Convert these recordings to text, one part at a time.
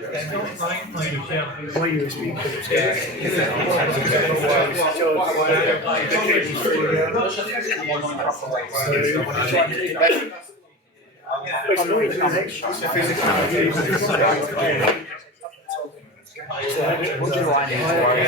My USB port. What do I need to worry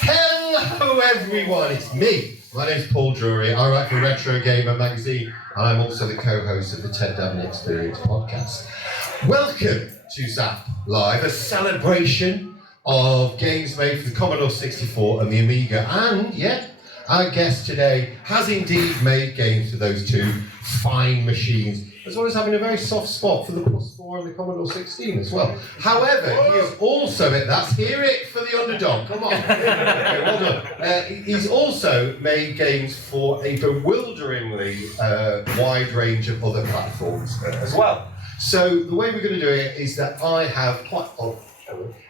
Hello everyone, it's me. My name's Paul Drury. I write for Retro Gamer magazine and I'm also the co-host of the Ted Davin Experience podcast. Welcome to ZZAP Live, a celebration of games made for the Commodore 64 and the Amiga, and yeah, our guest today has indeed made games for those two fine machines, as well as having a very soft spot for the Plus4 and the Commodore 16 as well. However, he is also, let's hear it for the underdog, come on. Okay, well done. He's also made games for a bewilderingly wide range of other platforms as well. So the way we're going to do it is that I have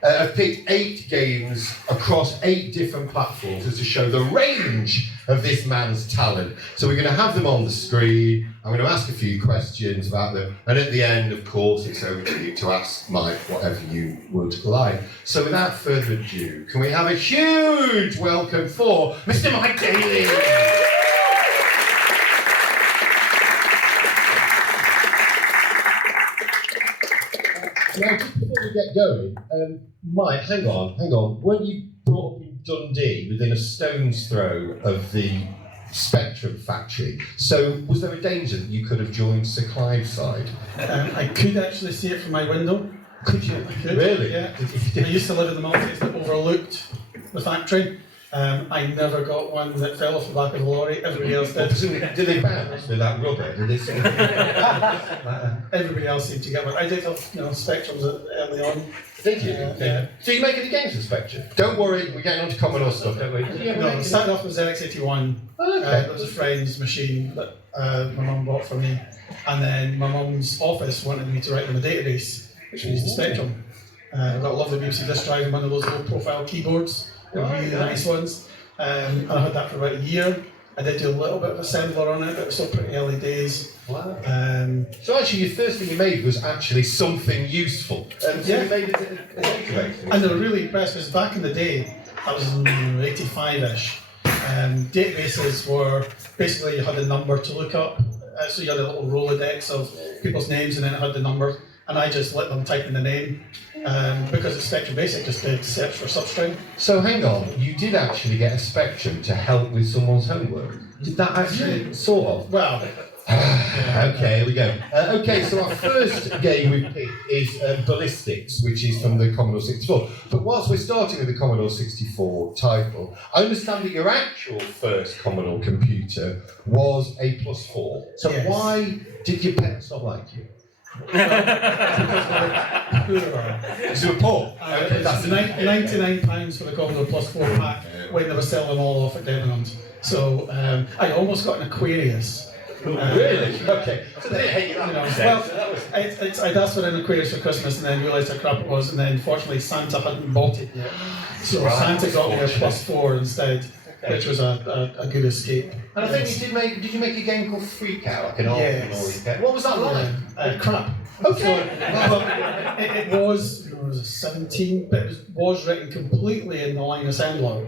I've picked 8 games across 8 different platforms to show the range of this man's talent. So we're going to have them on the screen, I'm going to ask a few questions about them, and at the end, of course, it's over to you to ask Mike whatever you would like. So without further ado, can we have a huge welcome for Mr. Mike Dailly? Now, just before we get going, Mike, hang on. Weren't you brought up in Dundee within a stone's throw of the Spectrum factory? So, was there a danger that you could have joined Sir Clive's side? I could actually see it from my window. Could you? I could, really? Yeah. I used to live in the Maltese that overlooked the factory. I never got one that fell off the back of the lorry. Everybody else did. Did they bounce with that rubber? Did they? Everybody else seemed to get one. I did have, Spectrums early on. Did you? Yeah. So you make any games for Spectrum? Don't worry, we're getting on to Commodore stuff, don't we? No, I started off with ZX81. Okay. It was a friend's machine that my mum bought for me. And then my mum's office wanted me to write them a database, which we used the Spectrum. I've got a lovely BBC disk drive and one of those low profile keyboards. Really nice ones, and I had that for about a year. I did do a little bit of assembler on it, but it was still pretty early days. Wow. So actually, your first thing you made was actually something useful. So yeah. You made a database. And they were really impressed because back in the day, I was in 85-ish. Databases were basically you had a number to look up, so you had a little Rolodex of people's names, and then it had the number. And I just let them type in the name. Because it's Spectrum Basic just did search for substring. So hang on, you did actually get a Spectrum to help with someone's homework? Did that actually, sort of? Well, okay, here we go. Okay, so our first game we've picked is Ballistics, which is from the Commodore 64. But whilst we're starting with the Commodore 64 title, I understand that your actual first Commodore computer was a Plus4. So yes. Why did your parents not like you? So we're poor. Okay, that's £99 for the Commodore Plus4 pack when they were selling them all off at Debenhams. So I almost got an Aquarius. Really? Okay. So they hate you that much. Well, I'd asked for an Aquarius for Christmas and then realised how crap it was, and then fortunately Santa hadn't bought it yet. So Santa got me a Plus4 instead. Which was a good escape. And I think did you make a game called Freak Out, like an yes. What was that like? Crap. Okay. It was 17, but it was written completely in the line assembler.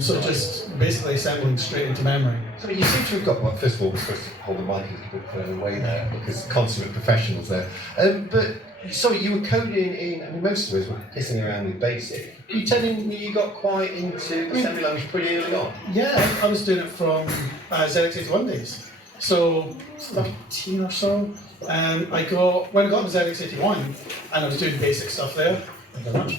So just basically assembling straight into memory. So you seem to have got, well, first of all, we're supposed to hold the mic a little bit further away there, because consummate professionals there. But, sorry, you were coding in, most of us were pissing around with BASIC. Are you telling me you got quite into assembly language pretty early on? Yeah, I was doing it from ZX81 days. So, 13 or so. When I got into ZX81, and I was doing basic stuff there, thank you very much.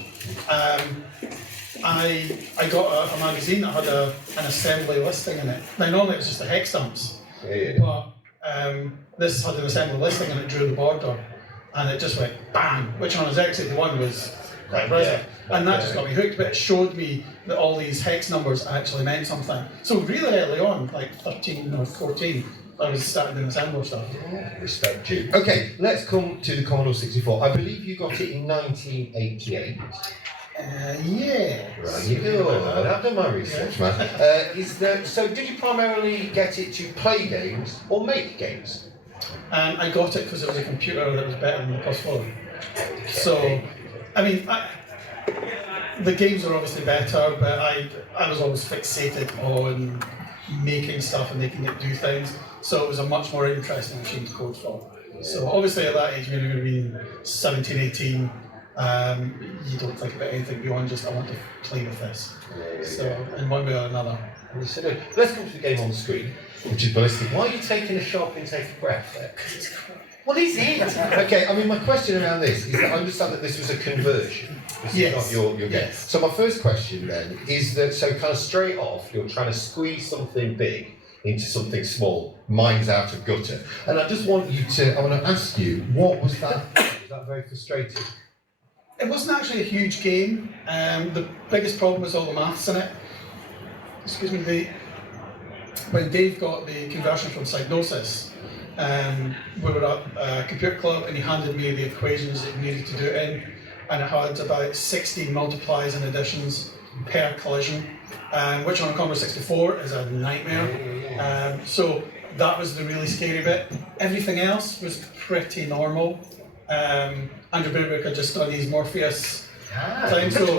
I got a magazine that had an assembly listing in it. Now normally it was just the hex stamps, but this had an assembly listing and it drew the border, and it just went bang, which on a ZX81 was quite impressive. And that just got me hooked, but it showed me that all these hex numbers actually meant something. So really early on, like 13 or 14, I was starting doing assembler stuff. Respect you. Okay, let's come to the Commodore 64. I believe you got it in 1988. Yeah. Right, you go. I've done my research, man. So did you primarily get it to play games or make games? I got it because it was a computer that was better than the +4. So, I mean, the games were obviously better, but I was always fixated on making stuff and making it do things. So it was a much more interesting machine to code for. So obviously at that age, maybe when you're been 17, 18, you don't think about anything beyond just, I want to play with this. So, in one way or another. Let's come to the game on the screen, which is ballistic. Why are you taking a sharp intake of breath there? What is it? Okay, I mean, my question around this is that I understand that this was a conversion. This is not your game. Yes. So my first question then is that, so kind of straight off, you're trying to squeeze something big into something small, mine's out of gutter. And I just want I want to ask you, what was that? Was that very frustrating? It wasn't actually a huge game. The biggest problem was all the maths in it. Excuse me, when Dave got the conversion from Psygnosis, we were at a computer club and he handed me the equations that you needed to do it in, and it had about 16 multiplies and additions per collision, which on a Commodore 64 is a nightmare. So that was the really scary bit. Everything else was pretty normal. Andrew Beerwick had just done his Morpheus thing, so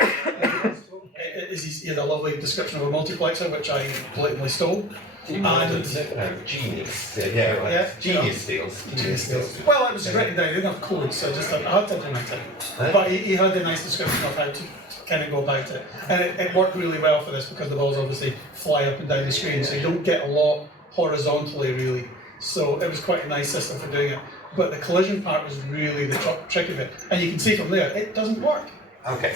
he had a lovely description of a multiplexer, which I blatantly stole. Genius. Genius steals. Well, it was written down, I didn't have code, so I had to implement it. But he had a nice description of how to kind of go about it. And it worked really well for this because the balls obviously fly up and down the screen, so you don't get a lot horizontally really. So it was quite a nice system for doing it. But the collision part was really the trick of it. And you can see from there, it doesn't work. Okay.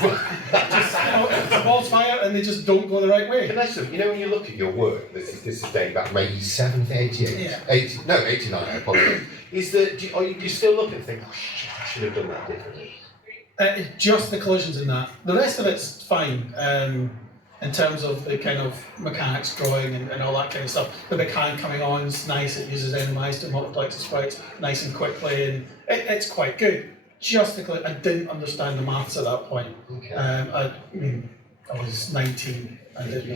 The balls fire and they just don't go the right way. Can I say, when you look at your work, this is dating back from 87, 88, Yeah. 89, I apologize. Is that, do you still look and think, I should have done that differently? Just the collisions in that. The rest of it's fine in terms of the kind of mechanics, drawing and all that kind of stuff. The big hand coming on is nice, it uses NMIs to multiplex the sprites nice and quickly, and it's quite good. Just the I didn't understand the maths at that point. Okay. I was 19 and didn't know.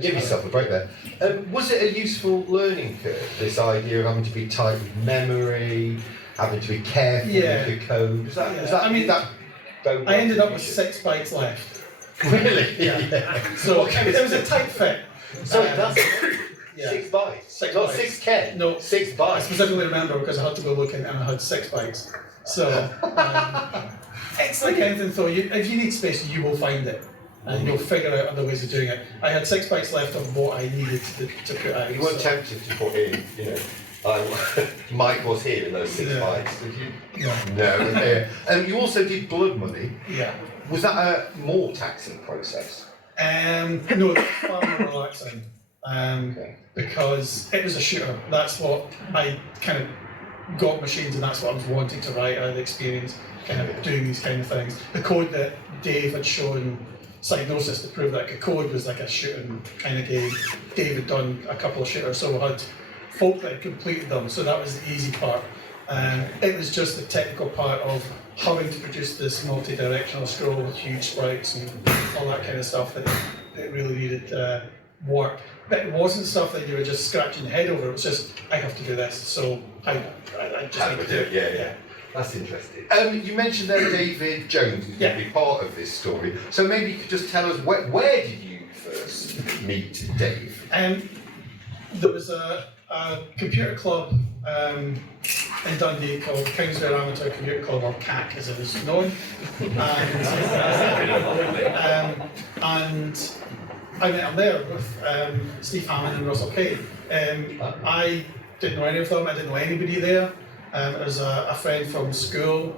Give yourself a break there. Was it a useful learning curve, this idea of having to be tight with memory, having to be careful with the code? I ended up with 6 bytes left. Really? Yeah. So it was a tight fit. So that's 6 bytes. 6 Not bytes. 6K. No, 6 I bytes. specifically remember because I had to go looking and I had 6 bytes. So it's like anything though. If you need space, you will find it, and you'll figure out other ways of doing it. I had 6 bytes left of what I needed to put out. You weren't tempted to put in, Mike was here in those 6 bytes, did you? No. No. Okay. You also did Blood Money. Yeah. Was that a more taxing process? No, that's far more relaxing. Because it was a shooter. That's what I kind of got machines, and that's what I was wanting to write out of the experience, kind of doing these kind of things. The code that Dave had shown Psygnosis to prove that I could code was like a shooting kind of game. Dave had done a couple of shooters, so we had folk that had completed them, so that was the easy part. It was just the technical part of having to produce this multi-directional scroll with huge sprites and all that kind of stuff that it really needed work. But it wasn't stuff that you were just scratching your head over, it was just, I have to do this, so I just need to do it. Yeah. That's interesting. You mentioned there David Jones is going to be part of this story, so maybe you could just tell us where did you first meet Dave? There was a computer club in Dundee called Kingsware Amateur Computer Club, or CAC as it was known, and I met him there with Steve Hammond and Russell Kay. I didn't know any of them, I didn't know anybody there. There was a friend from school,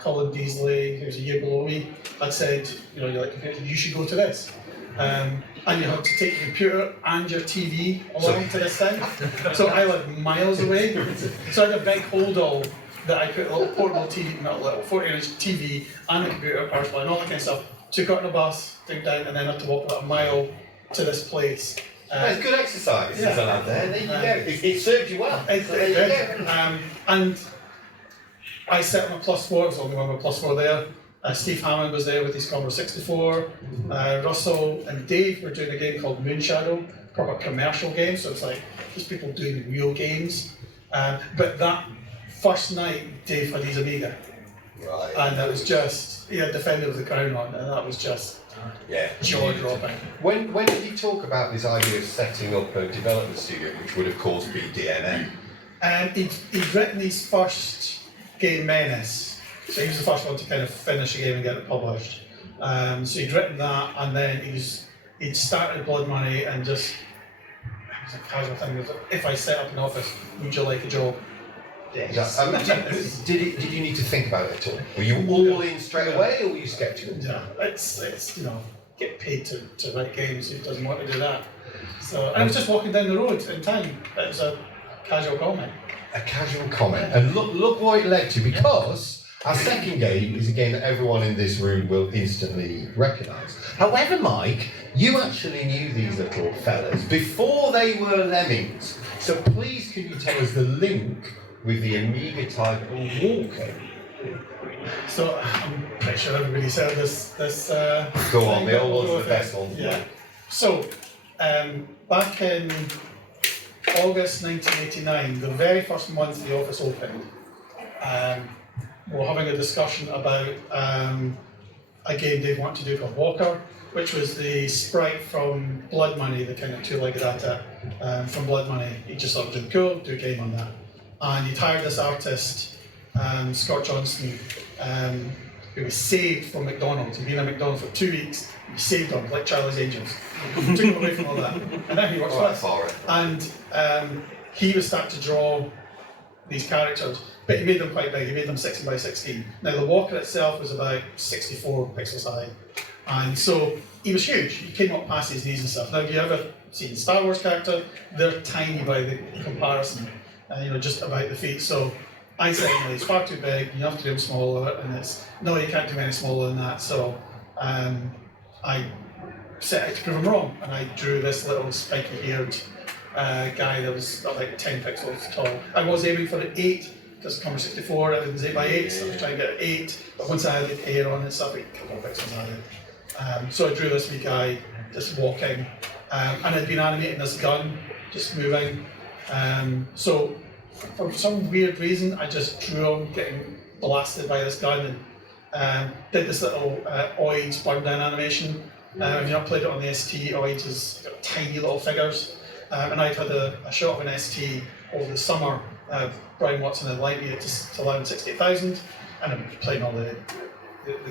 Colin Deasley, who was a year below me, had said, you like computers, you should go to this. And you had to take your computer and your TV along to this thing. So I lived miles away. So I had a big hold-all that I put a little portable TV, not a little, 14-inch TV and a computer, power supply and all that kind of stuff. Took it on a bus, took it down, and then had to walk about a mile to this place. It's good exercise. Yeah. There you go. It served you well. It did. And I set on a +4, it was the only one with +4 there. Steve Hammond was there with his Commodore 64. Russell and Dave were doing a game called Moonshadow, proper commercial game, so it's like just people doing real games. But that first night, Dave had his Amiga. Right. And that was just, he had Defender of the Crown on, and that was just jaw-dropping. When did he talk about this idea of setting up a development studio, which would of course be DMM? He'd written his first game, Menace, so he was the first one to kind of finish a game and get it published. So he'd written that, and then he'd started Blood Money, and just, it was a casual thing, it was like, if I set up an office, would you like a job? Yes. Did you need to think about it at all? Were you all in straight away, or were you sceptical? Yeah, it's get paid to write games, who doesn't want to do that? So I was just walking down the road in town, it was a casual comment. A casual comment, and look what it led to, because our second game is a game that everyone in this room will instantly recognise. However, Mike, you actually knew these little fellas before they were Lemmings, so please can you tell us the link with the Amiga title Walker? So I'm pretty sure everybody's heard this. Go on, they all want the best ones. Yeah. So back in August 1989, the very first month the office opened, we were having a discussion about a game they want to do called Walker, which was the sprite from Blood Money, the kind of two-legged at it from Blood Money. He just thought it was really cool, do a game on that. And he'd hired this artist, Scott Johnston, who was saved from McDonald's. He'd been at McDonald's for 2 weeks, he saved him, like Charlie's Angels. Took him away from all that. And now he works with us. And he was starting to draw these characters, but he made them quite big, he made them 16 by 16. Now the Walker itself was about 64 pixels high. And so he was huge, he came up past his knees and stuff. Now, have you ever seen Star Wars character? They're tiny by the comparison. Just about the feet. So I said, he's far too big, you have to do him smaller, and no, you can't do any smaller than that. So I set out to prove him wrong, and I drew this little spiky-haired guy that was about 10 pixels tall. I was aiming for an 8, because Commodore 64, everything was 8 by 8, so I was trying to get an 8, but once I had the hair on and stuff, it a couple of pixels higher. So I drew this wee guy just walking, and I'd been animating this gun, just moving. So for some weird reason, I just drew him getting blasted by this gun, and did this little Oids burn down animation. If you've not played it on the ST, Oids has got tiny little figures. And I'd had a shot of an ST over the summer. Brian Watson had linked me to 1168,000, and I'm playing all the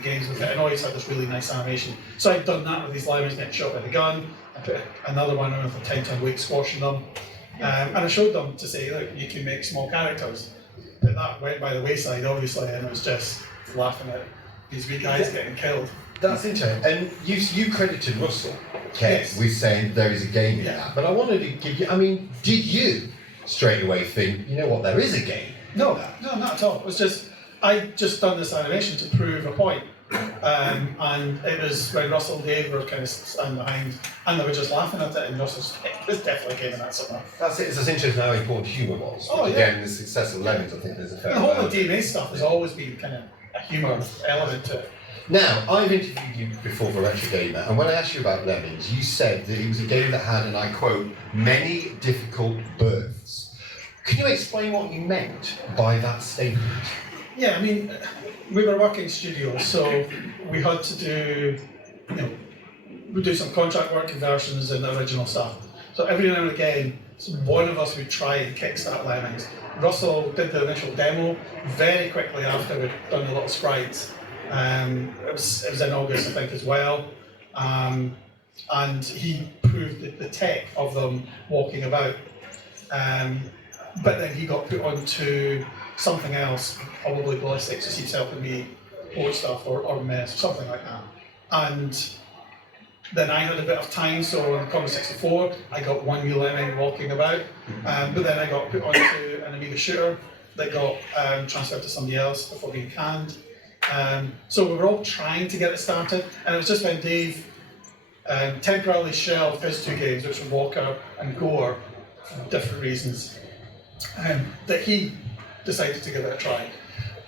games with it. And Oids had this really nice animation. So I'd done that with these Lemmings getting shot by the gun. I put another one on with a 10-ton weight squashing them. And I showed them to say, look, you can make small characters. But that went by the wayside, obviously, and it was just laughing at these wee guys getting killed. That's interesting. And you credited Russell, with saying there is a game in that. But I wanted to give you, did you straight away think, you know what, there is a game? No, not at all. It was just, I'd just done this animation to prove a point. And it was when Russell and Dave were kind of standing behind, and they were just laughing at it, and Russell's like, there's definitely a game in that somewhere. That's it, it's interesting how important humour was. Oh, again, the success of Lemmings, I think there's a fair the whole of DNA stuff has always been kind of a humour element to it. Now, I've interviewed you before for Retro Gamer, and when I asked you about Lemmings, you said that it was a game that had, and I quote, many difficult births. Can you explain what you meant by that statement? Yeah, we were working studios, so we had to do, we do some contract work conversions and original stuff. So every now and again, one of us would try and kickstart Lemmings. Russell did the initial demo very quickly after we'd done the little sprites. It was in August, I think, as well. And he proved the tech of them walking about. But then he got put onto something else, probably ballistics, just keeps helping me port stuff or mess, something like that. And then I had a bit of time, so on the Commodore 64, I got one wheel Lemming walking about, but then I got put onto an Amiga shooter that got transferred to somebody else before being canned. So we were all trying to get it started, and it was just when Dave temporarily shelved his 2 games, which were Walker and Gore, for different reasons, that he decided to give it a try.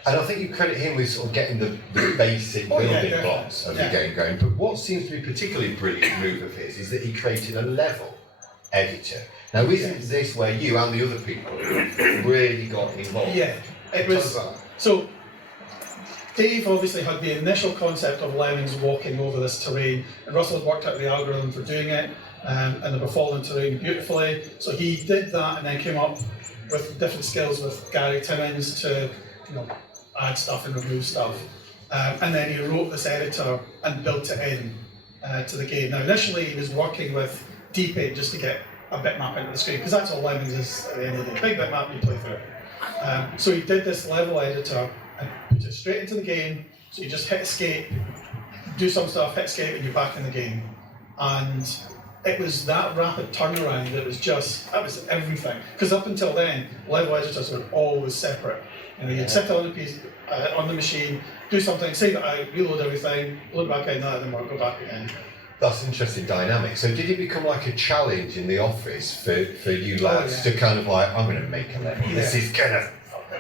And I think you credit him with sort of getting the basic Oh, yeah, building definitely. blocks of Yeah. the game going. But what seems to be a particularly brilliant move of his is that he created a level editor. Now, isn't this where you and the other people really got involved? Yeah, it was. So, Dave obviously had the initial concept of Lemmings walking over this terrain, and Russell had worked out the algorithm for doing it, and they were following terrain beautifully. So he did that and then came up with different skills with Gary Timmins to, add stuff and remove stuff. And then he wrote this editor and built it in to the game. Now initially he was working with Deepin just to get a bitmap into the screen, because that's all Lemmings is at the end of the day. Big bitmap, you play through it. So he did this level editor and put it straight into the game. So you just hit escape, do some stuff, hit escape, and you're back in the game. And it was that rapid turnaround that was everything. Because up until then, level editors were always separate. You'd sit on the piece, on the machine, do something, save it out, reload everything, load back in, then we'll go back again. That's an interesting dynamic. So did it become like a challenge in the office for you lads to kind of like, I'm going to make a level. This is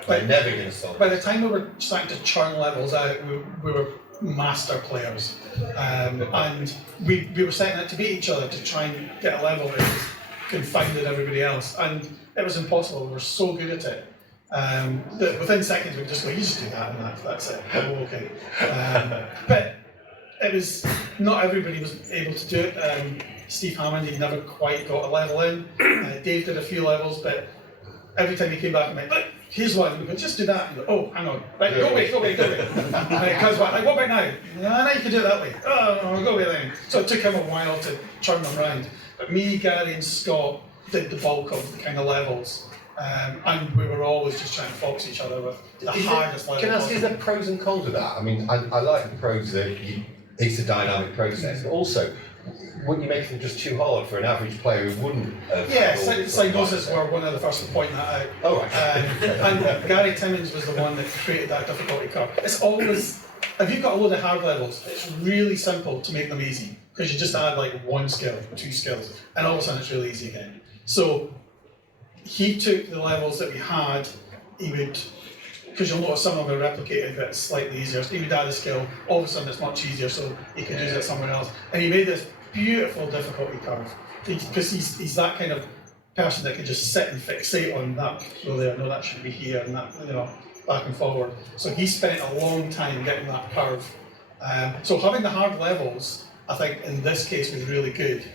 we're never going to solve it. By the time we were starting to churn levels out, we were master players. And we were setting out to beat each other to try and get a level that confounded everybody else. And it was impossible. We were so good at it. That within seconds we could just go, you just do that and that's it. Oh, okay. But it was, not everybody was able to do it. Steve Hammond, he never quite got a level in. Dave did a few levels, but every time he came back and went, look, here's one, we go, just do that. And go, oh, hang on, right, go away. And it comes back, like, what about now? No, you can do it that way. Oh, no, go away then. So it took him a while to turn them around. But me, Gary and Scott did the bulk of the kind of levels. And we were always just trying to fox each other with the hardest level. Can I ask, is there pros and cons of that? I mean, I like the pros that it's a dynamic process, but also, wouldn't you make them just too hard for an average player who wouldn't have? Yeah, Psygnosis were one of the first to point that out. Oh, right. And Gary Timmins was the one that created that difficulty curve. It's always, if you've got a load of hard levels, it's really simple to make them easy, because you just add like one skill, 2 skills, and all of a sudden it's really easy again. So he took the levels that we had, he would, because you'll notice some of them are replicated but it's slightly easier, so he would add a skill, all of a sudden it's much easier, so he could use it somewhere else. And he made this beautiful difficulty curve, because he's that kind of person that can just sit and fixate on that, go there, no, that should be here, and that, back and forward. So he spent a long time getting that curve. So having the hard levels, I think in this case was really good,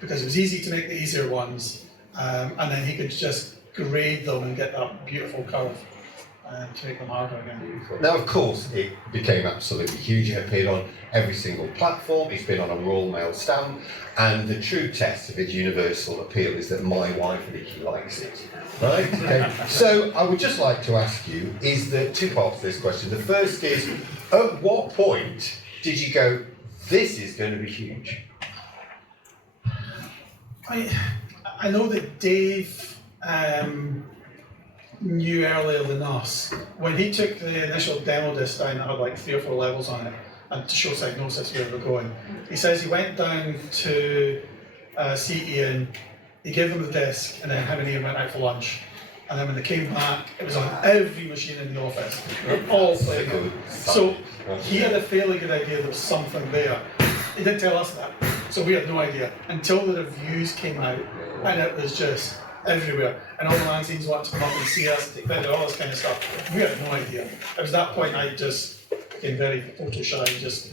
because it was easy to make the easier ones, and then he could just grade them and get that beautiful curve to make them harder again. Now, of course, it became absolutely huge. It appeared on every single platform. It's been on a Royal Mail stamp, and the true test of its universal appeal is that my wife Vicky likes it. Right? Okay. So I would just like to ask you: is there 2 parts to this question? The first is, at what point did you go, "This is going to be huge"? I know that Dave knew earlier than us. When he took the initial demo disc down that had like 3 or 4 levels on it, and to show Psygnosis where we're going, he says he went down to see Ian, he gave them the disc, and then him and Ian went out for lunch. And then when they came back, it was on every machine in the office. They were all playing it. So he had a fairly good idea there was something there. He didn't tell us that, so we had no idea until the reviews came out, and it was just everywhere. And all the magazines wanted to come up and see us, take pictures, all this kind of stuff. We had no idea. It was that point I just became very photo shy, just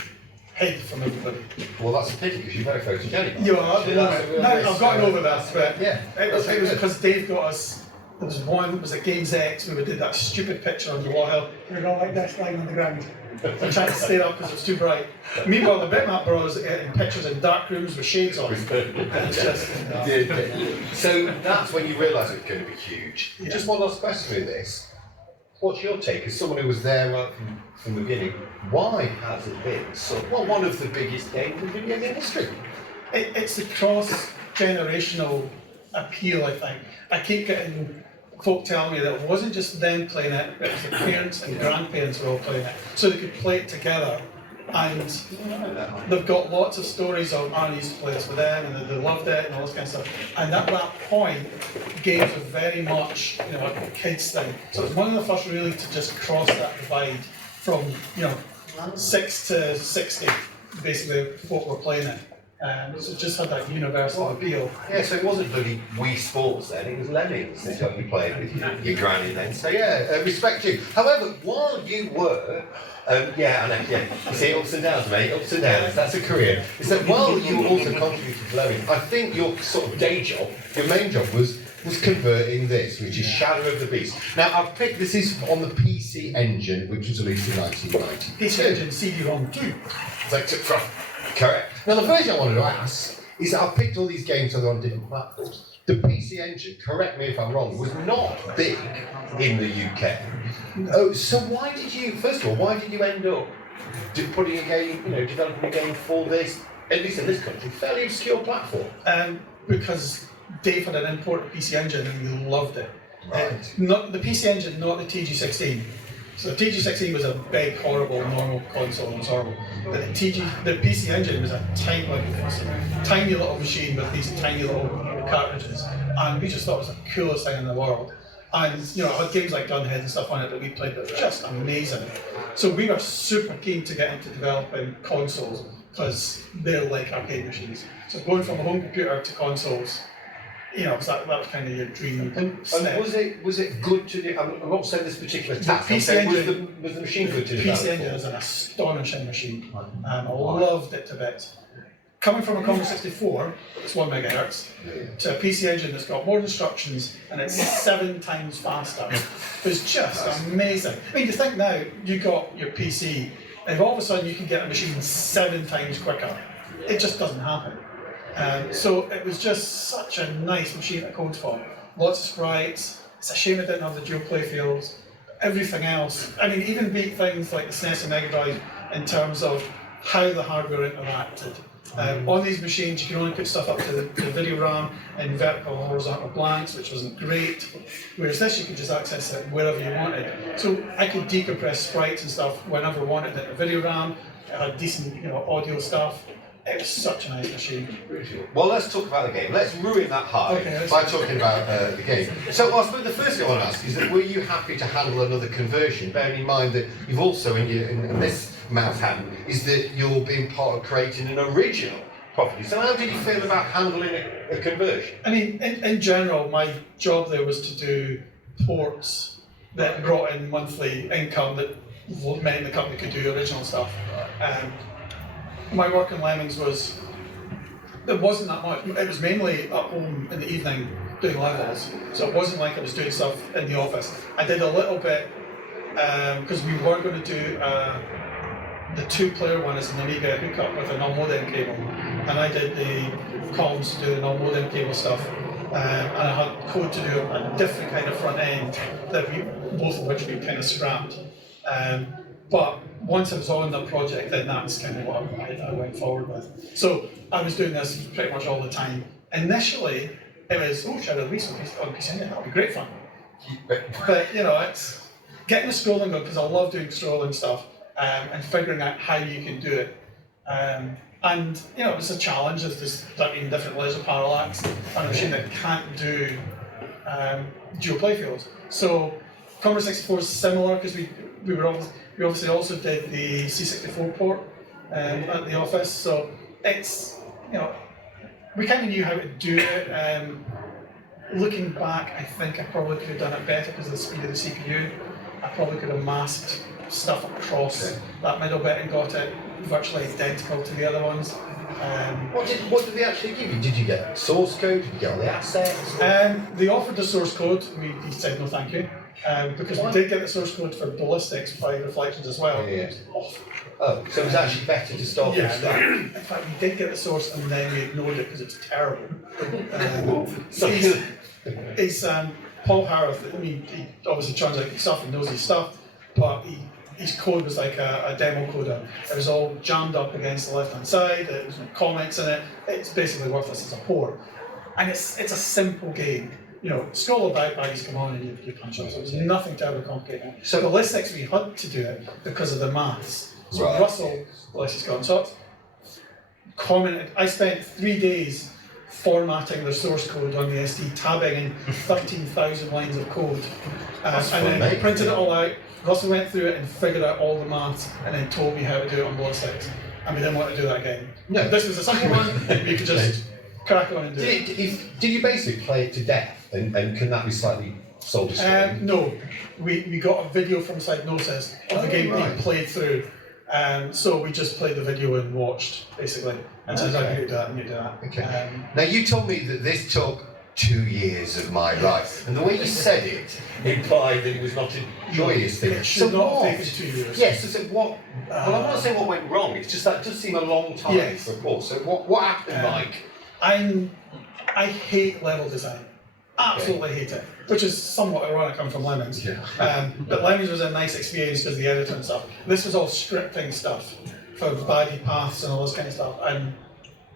hid from everybody. Well, that's a pity because you're very photogenic. You are. Now I've gotten over that, but yeah, it was because Dave got us. There was one, was at Games X, we did that stupid picture on the wall hill. We were all like this, lying on the ground. I'm trying to stay up because it was too bright. Meanwhile, the Bitmap bros are getting pictures in dark rooms with shades on. It's just, So that's when you realise it's going to be huge. Yeah. Just one last question with this. What's your take as someone who was there right from the beginning? Why has it been one of the biggest games in video game history? It's the cross-generational appeal, I think. I keep getting folk telling me that it wasn't just them playing it, but it was the parents and grandparents were all playing it, so they could play it together. And they've got lots of stories of Aaron used to play this with them and they loved it and all this kind of stuff. And at that point, games were very much, a kids thing. So it was one of the first really to just cross that divide from, 6 to 60, basically what we're playing it. So it just had that universal appeal. Yeah, so it wasn't bloody Wii Sports then, it was Lemmings that got you playing with your granny then. So yeah, respect you. However, while you were, I know, you see ups and downs, mate, ups and downs, that's a career. So while you were also contributing to Lemmings, I think your sort of day job, your main job was converting this, which is Shadow of the Beast. Now I've picked, this is on the PC Engine, which was released in 1992. PC Engine CD-ROM 2. Correct. Now the version I wanted to ask is that I've picked all these games that are on different platforms. The PC Engine, correct me if I'm wrong, was not big in the UK. Oh, so why did you end up putting a game, developing a game for this, at least in this country, fairly obscure platform? Because Dave had an imported PC Engine and we loved it. Right. Not the PC Engine, not the TG16. So the TG16 was a big, horrible, normal console, and horrible. But the PC Engine was a tiny little machine with these tiny little cartridges, and we just thought it was the coolest thing in the world. And it had games like Gunhead and stuff on it that we played that were just amazing. So we were super keen to get into developing consoles because they're like arcade machines. So going from a home computer to consoles, that was kind of your dream. And was it good to do? I'm not saying this particular task. PC Engine, was the machine good to do? PC Engine is an astonishing machine. I loved it to bits. Coming from a Commodore 64, it's 1 megahertz, to a PC Engine that's got more instructions and it's 7 times faster. It was just amazing. I mean, you think now you got your PC, and all of a sudden you can get a machine 7 times quicker. It just doesn't happen. So it was just such a nice machine to code for. Lots of sprites. It's a shame it didn't have the dual play fields. Everything else. I mean, even beat things like the SNES and Mega Drive in terms of how the hardware interacted. On these machines, you can only put stuff up to the video RAM in vertical and horizontal blanks, which wasn't great. Whereas this, you could just access it wherever you wanted. So I could decompress sprites and stuff whenever I wanted in the video RAM. It had decent, audio stuff. It was such a nice machine. Well, let's talk about the game. Let's ruin that high by talking about the game. So, I suppose the first thing I want to ask is that were you happy to handle another conversion? Bearing in mind that you've also, in this mouth hand, is that you're being part of creating an original property. So, how did you feel about handling a conversion? I mean, in general, my job there was to do ports that brought in monthly income that meant the company could do original stuff. My work in Lemmings there wasn't that much. It was mainly at home in the evening doing levels, so it wasn't like I was doing stuff in the office. I did a little bit, because we were going to do the 2-player one as an Amiga hookup with a non-modem cable, and I did the comms to do the non-modem cable stuff, and I had code to do a different kind of front end, both of which we kind of scrapped. But once I was on the project, then that's kind of what I went forward with. So I was doing this pretty much all the time. Initially, it was, Shadow of the Beast on PC Engine, that'll be great fun. But, it's getting the scrolling going, because I love doing scrolling stuff, and figuring out how you can do it. And, it was a challenge. There's 13 different layers of parallax on a machine that can't do dual playfields. So Commodore 64 is similar, because we obviously also did the C64 port at the office, so it's, we kind of knew how to do it. Looking back, I think I probably could have done it better because of the speed of the CPU. I probably could have masked stuff across that middle bit and got it virtually identical to the other ones. What did they actually give you? Did you get source code? Did you get all the assets? They offered the source code. We said no thank you. Because we did get the source code for Ballistics by Reflections as well. Yeah. Oh, so it was actually better to start with that. In fact, we did get the source and then we ignored it because it's terrible. He's Paul Harrith. I mean, he obviously turns out stuff and knows his stuff, but his code was like a demo coder. It was all jammed up against the left-hand side. There was no comments in it. It's basically worthless as a port. And it's a simple game. Scroll about, baddies come on, and you punch up. So it was nothing terribly complicated. So Ballistics, we had to do it because of the maths. So Right. Russell, bless his consort, commented, I spent 3 days formatting the source code on the SD, tabbing in 13,000 lines of code, That's and fun, then mate. printed it all out. Russell went through it and figured out all the maths, and then told me how to do it on both sides. And we didn't want to do that again. No. This was a simple one, you could just crack on and do it. Did you basically play it to death? And can that be slightly soul destroying? No, we got a video from Psygnosis of the game being played through. So we just played the video and watched, basically, and said, I can do that, and you do that. Okay. Now you told me that this took 2 years of my life, and the way you said it implied that it was not a joyous thing. It should So not what? have taken 2 years. Yes, so what? Well, I'm not saying what went wrong. It's just that does seem a long time Yes. for a course. So what happened, Mike? I hate level design. Absolutely hate it. Which is somewhat ironic, I'm from Lemmings. Yeah. But Lemmings was a nice experience because the editor and stuff. This was all scripting stuff for baddie paths and all this kind of stuff. And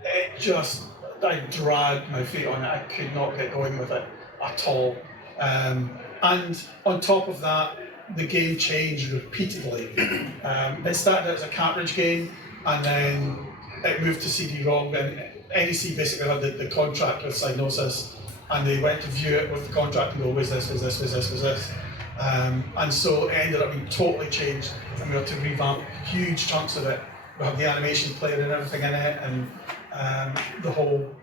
it just, I dragged my feet on it. I could not get going with it at all. And on top of that, the game changed repeatedly. It started out as a cartridge game, and then it moved to CD-ROM. And NEC basically had the contract with Psygnosis, and they went to view it with the contract and go, was this? And so it ended up being totally changed, and we had to revamp huge chunks of it. We have the animation player and everything in it, and the whole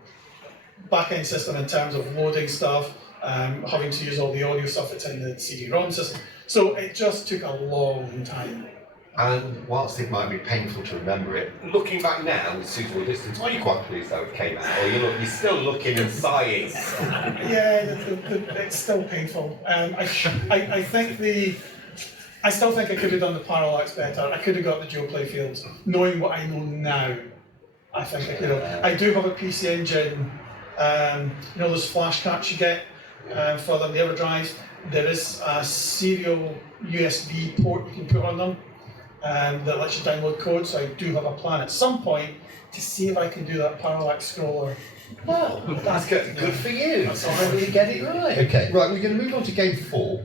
back-end system in terms of loading stuff, having to use all the audio stuff that's in the CD-ROM system. So it just took a long time. And whilst it might be painful to remember it, looking back now with suitable distance, are you quite pleased though it came out? Or you're still looking and sighing? Yeah, it's still painful. I think I still think I could have done the parallax better. I could have got the dual play fields. Knowing what I know now, I think I could have. I do have a PC Engine, those flash cards you get for them, the EverDrives. There is a serial USB port you can put on them that lets you download code, so I do have a plan at some point to see if I can do that parallax scroller. Well, that's good for you. That's all How do you get it right? Okay, right, we're going to move on to game 4.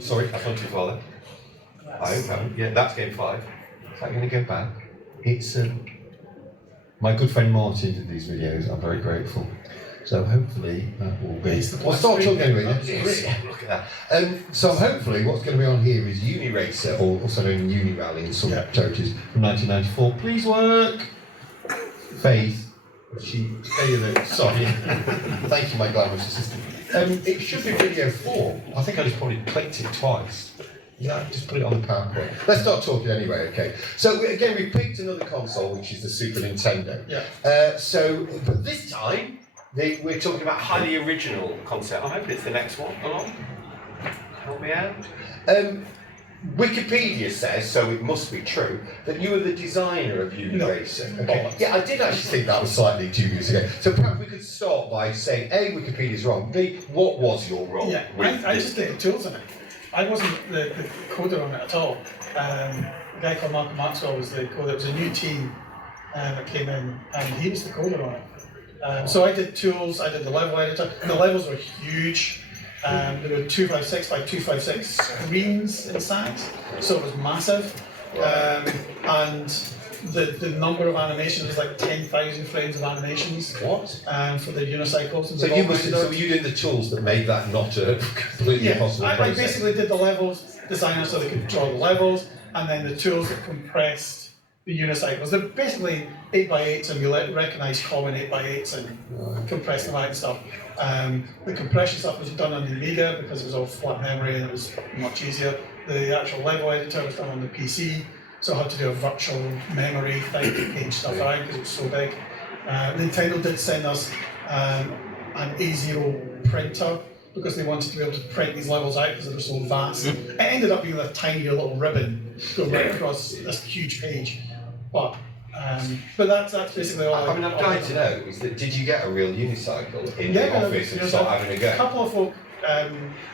Sorry, I've gone too far there. I haven't. Yeah, that's game 5. Is that going to go back? It's my good friend Martin did these videos. I'm very grateful. So hopefully that will be. We'll start talking anyway. Yes. Look at that. So hopefully what's going to be on here is Uni Racer, or also known as Uni Rally in some territories, from 1994. Please work. Faith. Sorry. Thank you, my glamorous assistant. It should be video 4. I think I just probably clicked it twice. Yeah, just put it on the PowerPoint. Let's start talking anyway, okay? So again, we picked another console, which is the Super Nintendo. Yeah. But this time, we're talking about highly original concept. I'm hoping it's the next one along. Help me out. Wikipedia says, so it must be true, that you were the designer of Uni Racer. Okay. Yeah, I did actually think that was slightly dubious again. So perhaps we could start by saying, A, Wikipedia's wrong. B, what was your role? Yeah, I just did the tools in it. I wasn't the coder on it at all. A guy called Malcolm Maxwell was the coder. It was a new team that came in, and he was the coder on it. So I did tools, I did the level editor, and the levels were huge. There were 256 by 256 screens in size, so it was massive. And the number of animations was like 10,000 frames of animations. What? For the unicycles. And So you did the tools that made that not a completely impossible I process? basically did the levels, designers so they could draw the levels, and then the tools that compressed the unicycles. They're basically 8x8s, and you recognise common 8x8s and compress them out and stuff. The compression stuff was done on the Amiga because it was all flat memory and it was much easier. The actual level editor was done on the PC, so I had to do a virtual memory thing to page stuff out because it was so big. Nintendo did send us an A0 printer because they wanted to be able to print these levels out because they were so vast. It ended up being a tiny little ribbon going right across this huge page. But that's basically all. I'm dying to know, is that did you get a real unicycle in the office and start having a go? A couple of folk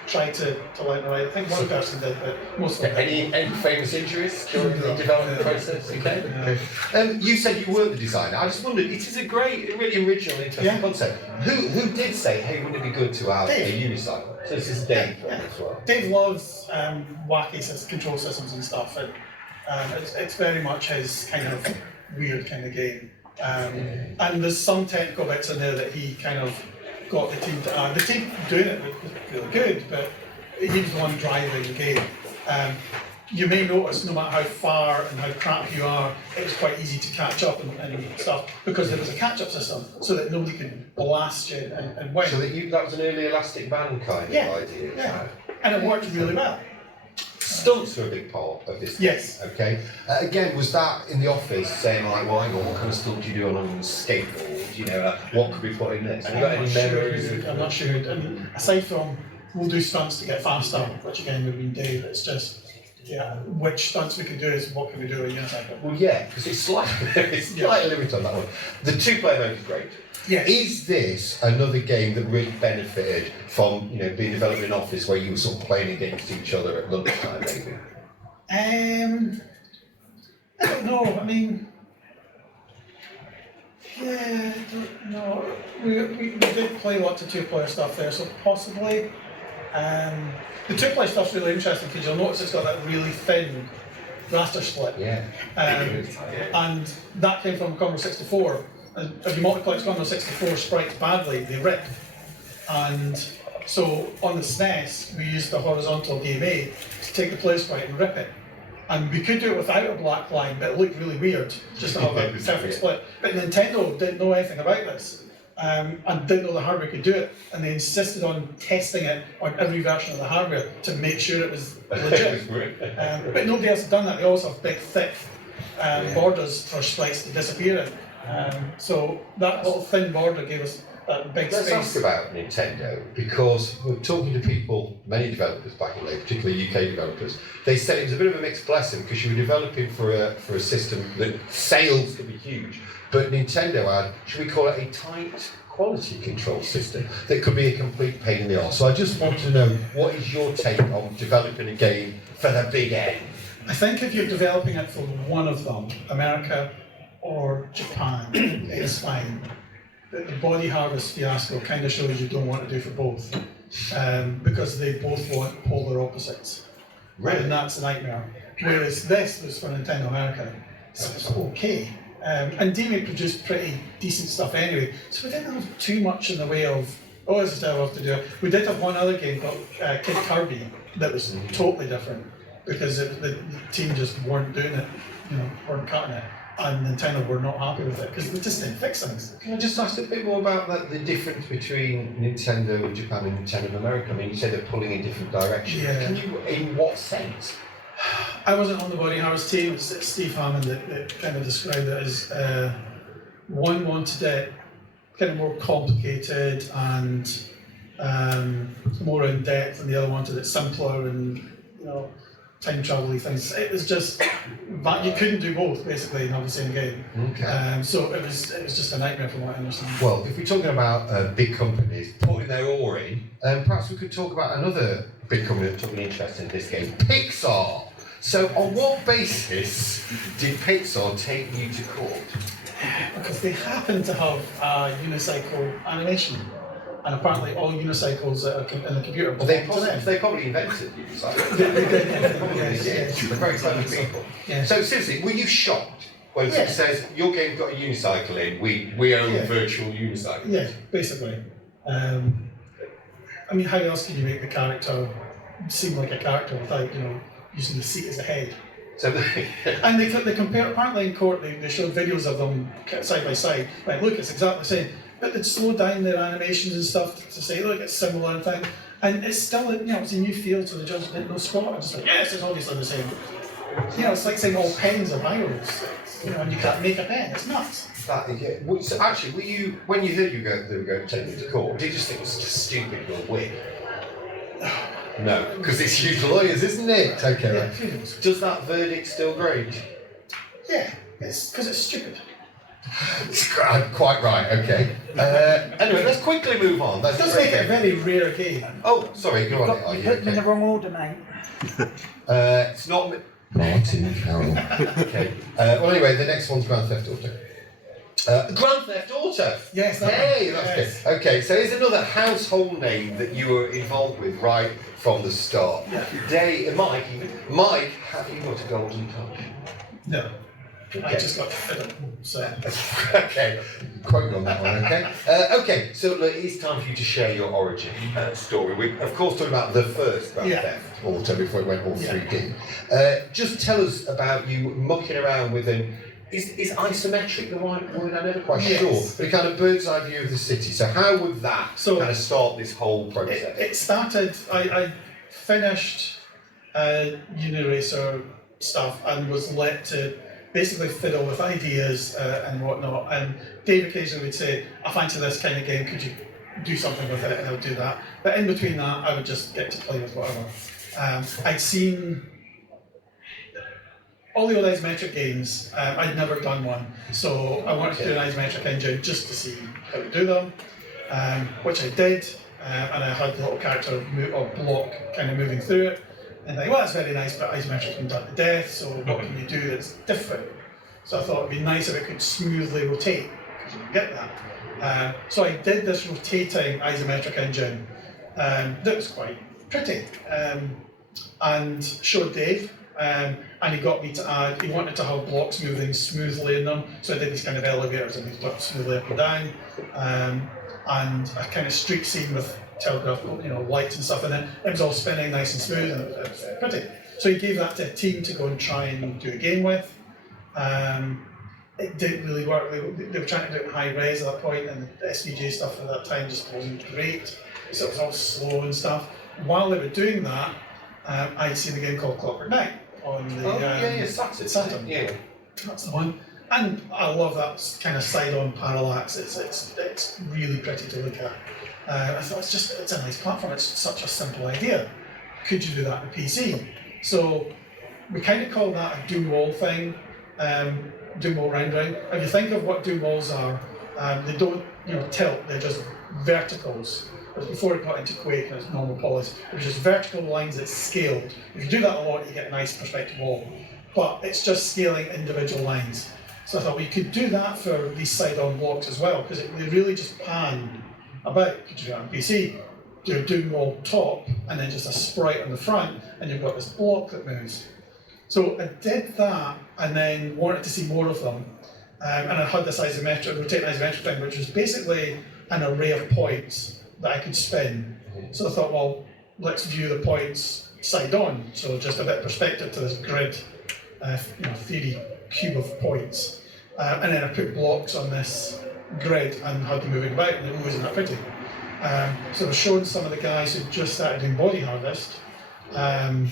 tried to learn to ride. I think one person did, but most of them didn't. Any famous injuries during the development process? Okay. You said you weren't the designer. I just wondered, it is a great, really original, interesting concept. Who did say, hey, wouldn't it be good to have a unicycle? So this is Dave as well. Dave loves wacky control systems and stuff. And It's very much his kind of weird kind of game. And there's some technical bits in there that he kind of got the team to add. The team doing it was really good, but he was the one driving the game. You may notice, no matter how far and how crap you are, it was quite easy to catch up and stuff, because there was a catch-up system, so that nobody could blast you and win. So that was an early elastic band kind of idea. Yeah, and it worked really well. Stunts are a big part of this. Yes. Okay. Again, was that in the office saying like, well, hang on, what kind of stunt do you do on a skateboard? You know, what could we put in this? Have you got any memories? I'm not sure. I mean, aside from we'll do stunts to get faster, which again we've been doing, it's just which stunts we can do is what can we do in unicycle. Well, yeah, because it's slightly limited on that one. The two-player mode is great. Yes. Is this another game that really benefited from being developed in an office where you were sort of playing against each other at lunchtime, maybe? I don't know. I mean, yeah, I don't know. We did play lots of two-player stuff there, so possibly. The two-player stuff's really interesting because you'll notice it's got that really thin raster split. Yeah. And that came from Commodore 64. And if you multiplex Commodore 64 sprites badly, they rip. And so on the SNES, we used the horizontal DMA to take the play sprite and rip it. And we could do it without a black line, but it looked really weird just to have a perfect split. But Nintendo didn't know anything about this. And didn't know the hardware could do it, and they insisted on testing it on every version of the hardware to make sure it was legit. But nobody else had done that. They also have big, thick borders for sprites to disappear in. So that little thin border gave us that big space. Let's ask about Nintendo, because we're talking to people, many developers back in the day, particularly UK developers. They said it was a bit of a mixed blessing because you were developing for a system that sales could be huge. But Nintendo had, should we call it a tight quality control system that could be a complete pain in the arse. So I just want to know, what is your take on developing a game for the big N? I think if you're developing it for one of them, America or Japan, it's fine. The Body Harvest fiasco kind of shows you don't want to do for both, because they both want polar opposites. Really? And that's a nightmare. Whereas this was for Nintendo America, so it's okay. And DMA produced pretty decent stuff anyway, so we didn't have too much in the way of, this is how we have to do it. We did have one other game called Kid Kirby that was totally different, because the team just weren't doing it, weren't cutting it, and Nintendo were not happy with it, because they just didn't fix things. Can I just ask a bit more about the difference between Nintendo of Japan and Nintendo of America? I mean, you say they're pulling in different directions. Yeah. Can you, in what sense? I wasn't on the Body Harvest team. It's Steve Hammond that kind of described it as one wanted it kind of more complicated and more in depth, and the other wanted it simpler and time travel-y things. It was just that you couldn't do both basically and have the same game. Okay. So it was just a nightmare from what I understand. Well, if we're talking about big companies putting their oar in, perhaps we could talk about another big company that took an interest in this game, Pixar. So on what basis did Pixar take you to court? Because they happen to have a unicycle animation, and apparently all unicycles that are in the computer belong to them. They probably invented unicycles. They did, yes. They're very clever people. Yeah. So seriously, were you shocked when someone says, your game's got a unicycle in, we own virtual unicycles? Yeah, basically. I mean, how else can you make the character seem like a character without, using the seat as a head? So and they compare, apparently in court, they showed videos of them side by side. Like, look, it's exactly the same. But they'd slow down their animations and stuff to say, look, it's similar and thing. And it's still, it's a new field, so the judge didn't know squat. It's like, yes, it's obviously the same. It's like saying all pens are viruses. And you can't make a pen. It's nuts. So actually, when you heard they were going to take you to court, did you just think it was just stupid, you'll win? No, because it's huge lawyers, isn't it? Okay. Yeah, Does that verdict still grade? Yeah, it's because it's stupid. Quite right, okay. Anyway, let's quickly move on. It does make it a very rare game. Oh, sorry, go on. You put them in the wrong order, mate. It's not Martin Carroll. Okay. Well, anyway, the next one's Grand Theft Auto. Grand Theft Auto. Yes, that Hey, one. that's Yes. good. Okay, so here's another household name that you were involved with right from the start. Yeah. Mike, have you got a golden touch? No. I Okay. just got fiddle. So. Okay, quote on that one, okay? Okay, so look, it's time for you to share your origin story. We, of course, talking about the first Grand Theft Auto before it went all 3D. Just tell us about you mucking around with an. Is isometric the right word? I'm never quite sure. But a kind of bird's eye view of the city. So how would that kind of start this whole process? It started. I finished Uniracer stuff and was let to basically fiddle with ideas and whatnot. And Dave occasionally would say, "I fancy this kind of game. Could you do something with it?" And I would do that. But in between that, I would just get to play with whatever. I'd seen all the old isometric games. I'd never done one, so I wanted to do an isometric engine just to see how to do them, which I did. And I had the little character or block kind of moving through it. And like, well, that's very nice, but isometric's been done to death, so what can you do that's different? So I thought it'd be nice if it could smoothly rotate, because you can get that. So I did this rotating isometric engine that was quite pretty, and showed Dave, and he got me to add, he wanted to have blocks moving smoothly in them, so I did these kind of elevators and these blocks smoothly up and down, and a kind of street scene with telegraph, lights and stuff, and then it was all spinning nice and smooth, and it was very pretty. So he gave that to a team to go and try and do a game with. It didn't really work. They were trying to do it in high res at that point, and the SVG stuff at that time just wasn't great, so it was all slow and stuff. While they were doing that, I'd seen a game called Clockwork Knight on the Saturn. Yeah. That's the one. And I love that kind of side-on parallax. It's really pretty to look at. I thought it's a nice platform. It's such a simple idea. Could you do that on a PC? So we kind of call that a doom wall thing, doom wall rendering. If you think of what doom walls are, they don't tilt. They're just verticals. Whereas before it got into Quake and it's normal polys, it was just vertical lines that's scaled. If you do that a lot, you get a nice perspective wall. But it's just scaling individual lines. So I thought we could do that for these side-on blocks as well, because they really just pan about. Could you do it on PC? Do a doom wall top, and then just a sprite on the front, and you've got this block that moves. So I did that, and then wanted to see more of them. And I had this rotating isometric thing, which was basically an array of points that I could spin. So I thought, well, let's view the points side on, so just a bit of perspective to this grid, 3D cube of points. And then I put blocks on this grid and had them moving about, and it wasn't that pretty. So I was showing some of the guys who just started doing Body Harvest, and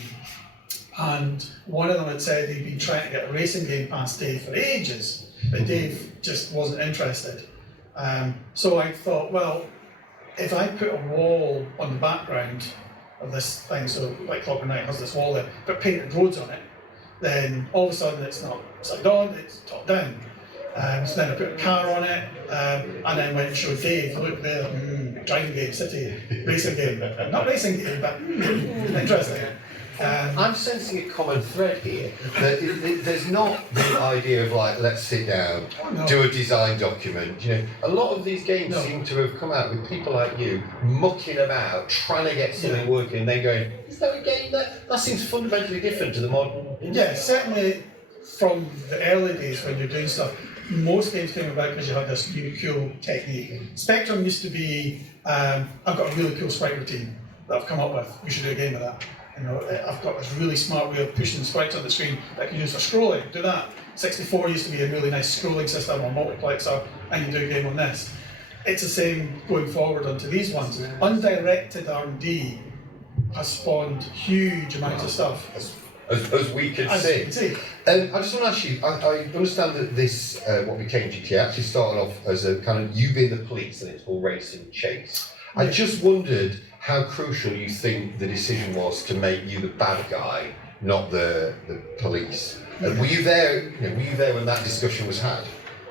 one of them had said he'd been trying to get a racing game past Dave for ages, but Dave just wasn't interested. So I thought, well, if I put a wall on the background of this thing, so like Clockwork Knight has this wall there, but painted roads on it, then all of a sudden it's not side on, it's top down. So then I put a car on it, and then went and showed Dave, look there, driving game, city, racing game. Not racing game, but interesting. I'm sensing a common thread here. There's not the idea of like, let's sit down, do a design document. A lot of these games seem to have come out with people like you mucking about, trying to get something working, and then going, is there a game that seems fundamentally different to the modern? Yeah, certainly from the early days when you're doing stuff, most games came about because you had this new cool technique. Spectrum used to be, I've got a really cool sprite routine that I've come up with. We should do a game of that. I've got this really smart way of pushing sprites on the screen that I can use for scrolling. Do that. 64 used to be a really nice scrolling system on multiplexer, and you do a game on this. It's the same going forward onto these ones. Undirected R&D has spawned huge amounts of stuff. As we can see. I just want to ask you, I understand that this, what became GTA, actually started off as a kind of you being the police and it's all race and chase. I just wondered how crucial you think the decision was to make you the bad guy, not the police. Were you there? Were you there when that discussion was had?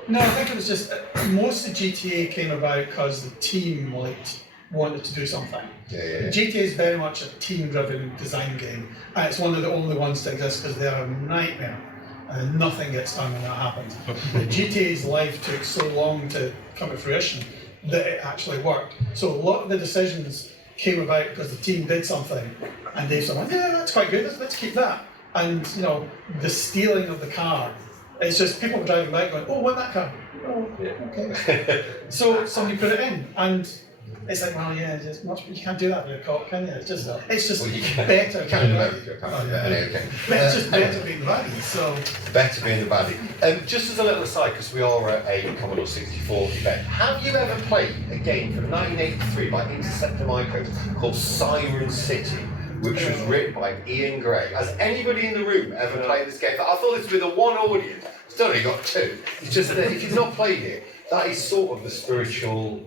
No, I think it was just most of GTA came about because the team wanted to do something. GTA is very much a team-driven design game, and it's one of the only ones to exist because they are a nightmare. and nothing gets done when that happens. The GTA's life took so long to come to fruition that it actually worked. So a lot of the decisions came about because the team did something, and Dave said, "Yeah, that's quite good. Let's keep that." And you know, the stealing of the car. It's just people were driving by going, "Oh, want that car? Oh, okay." So somebody put it in, and it's like, well, yeah, it's much, you can't do that with a cop, can you? It's just well, better. Can in America, okay. It's just better being the baddie. So better being the baddie. Just as a little aside, because we are at a Commodore 64 event, have you ever played a game from 1983 by Interceptor Micros called Siren City, which was written by Ian Gray? Has anybody in the room ever played this game? I thought this was with a one audience. It's only got two. It's just that if you've not played it, that is sort of the spiritual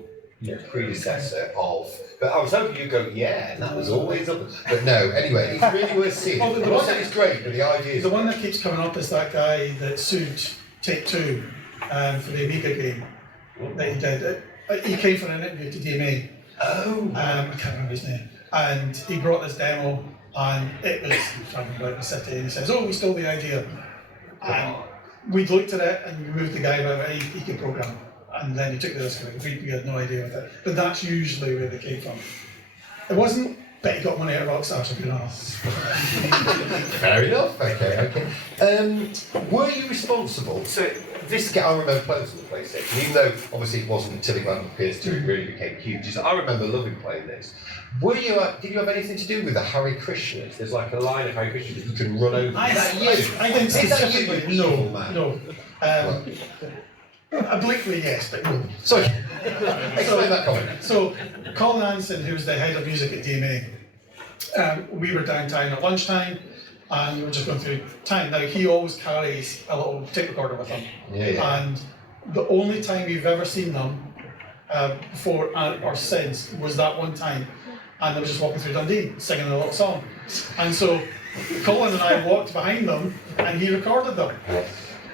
predecessor of. But I was hoping you'd go, yeah, and that was always up. But no, anyway, it's really worth seeing. Oh, The one that is great, but the idea is. the one that keeps coming up is that guy that sued Take-Two for the Amiga game that he did. He came for an interview to DMA. Oh. I can't remember his name. And he brought this demo, and it was talking about the city, and he says, "Oh, we stole the idea." And we'd looked at it, and we moved the guy about it, he could program. And then he took the risk of it. We had no idea with it. But that's usually where they came from. It wasn't, but he got money out of Rockstar, so good enough. Fair enough, okay. Were you responsible? So, this game, I remember playing on the PlayStation, even though obviously it wasn't until it went on PS2 it really became huge. I remember loving playing this. Did you have anything to do with the Hare Krishnas? There's like a line of Hare Krishnas that you can run over. I didn't Is that you, specifically, you evil man? No. Obliquely, yes, but no. Sorry, explain that comment. So, Colin Anderson, who's the head of music at DMA, we were downtown at lunchtime, and we were just going through time. Now, he always carries a little tape recorder with him. Yeah. And the only time we've ever seen them, before or since, was that one time. And they were just walking through Dundee, singing a little song. And so, Colin and I walked behind them, and he recorded them.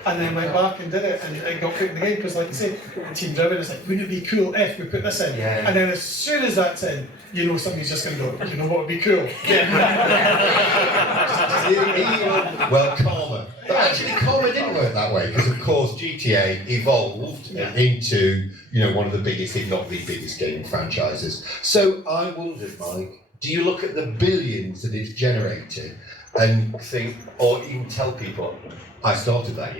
And then went back and did it, and it got put in the game, because like you say, the team driven is like, wouldn't it be cool if we put this in? Yeah. And then as soon as that's in, you know somebody's just going to go, you know what would be cool? Well, Karma. But actually, Karma didn't work that way, because of course GTA evolved into one of the biggest, if not the biggest, gaming franchises. So I wondered, Mike, do you look at the billions that it's generated and think, or even tell people, I started that,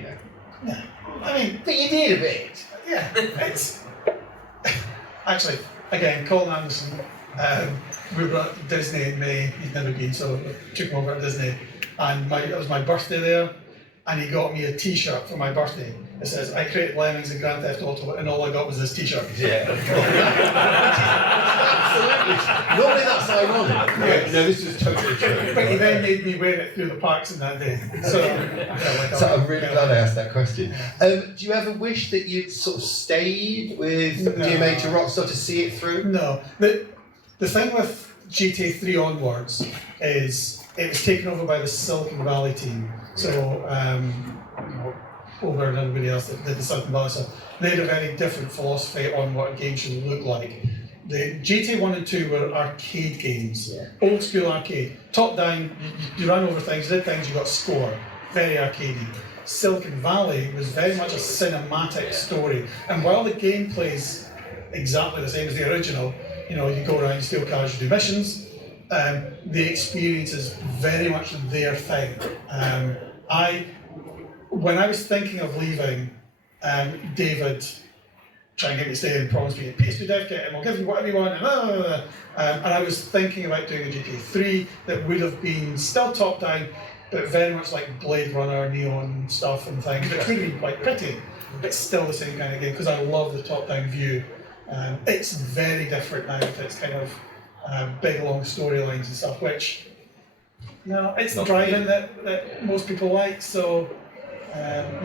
Yeah. I mean, but you did a bit. yeah, it's actually, again, Colin Anderson, we were at Disney in May. He's never been, so I took him over at Disney, and it was my birthday there, and he got me a T-shirt for my birthday. It says, "I created Lemmings and Grand Theft Auto," and all I got was this T-shirt. Yeah. Absolutely. Normally that's ironic. Yes. No, this is totally true. But he then made me wear it through the parks in that day. So I'm really glad I asked that question. Do you ever wish that you'd sort of stayed with DMA to Rockstar to see it through? No. The thing with GTA 3 onwards is it was taken over by the Silicon Valley team. So, over and everybody else that did the Silicon Valley stuff, they had a very different philosophy on what a game should look like. The GTA 1 and 2 were arcade games, old school arcade. Top down, you ran over things, did things, you got score. Very arcadey. Silicon Valley was very much a cinematic story. And while the gameplay is exactly the same as the original, you go around, you steal cars, you do missions, the experience is very much their thing. When I was thinking of leaving, David tried to get me to stay and promised me a PS2 dev kit and we'll give you whatever you want, and I was thinking about doing a GTA 3 that would have been still top down, but very much like Blade Runner, neon stuff and things, which would have been quite pretty, but still the same kind of game, because I love the top down view. It's very different now, it's kind of big long storylines and stuff, which, it's the driving that most people like, so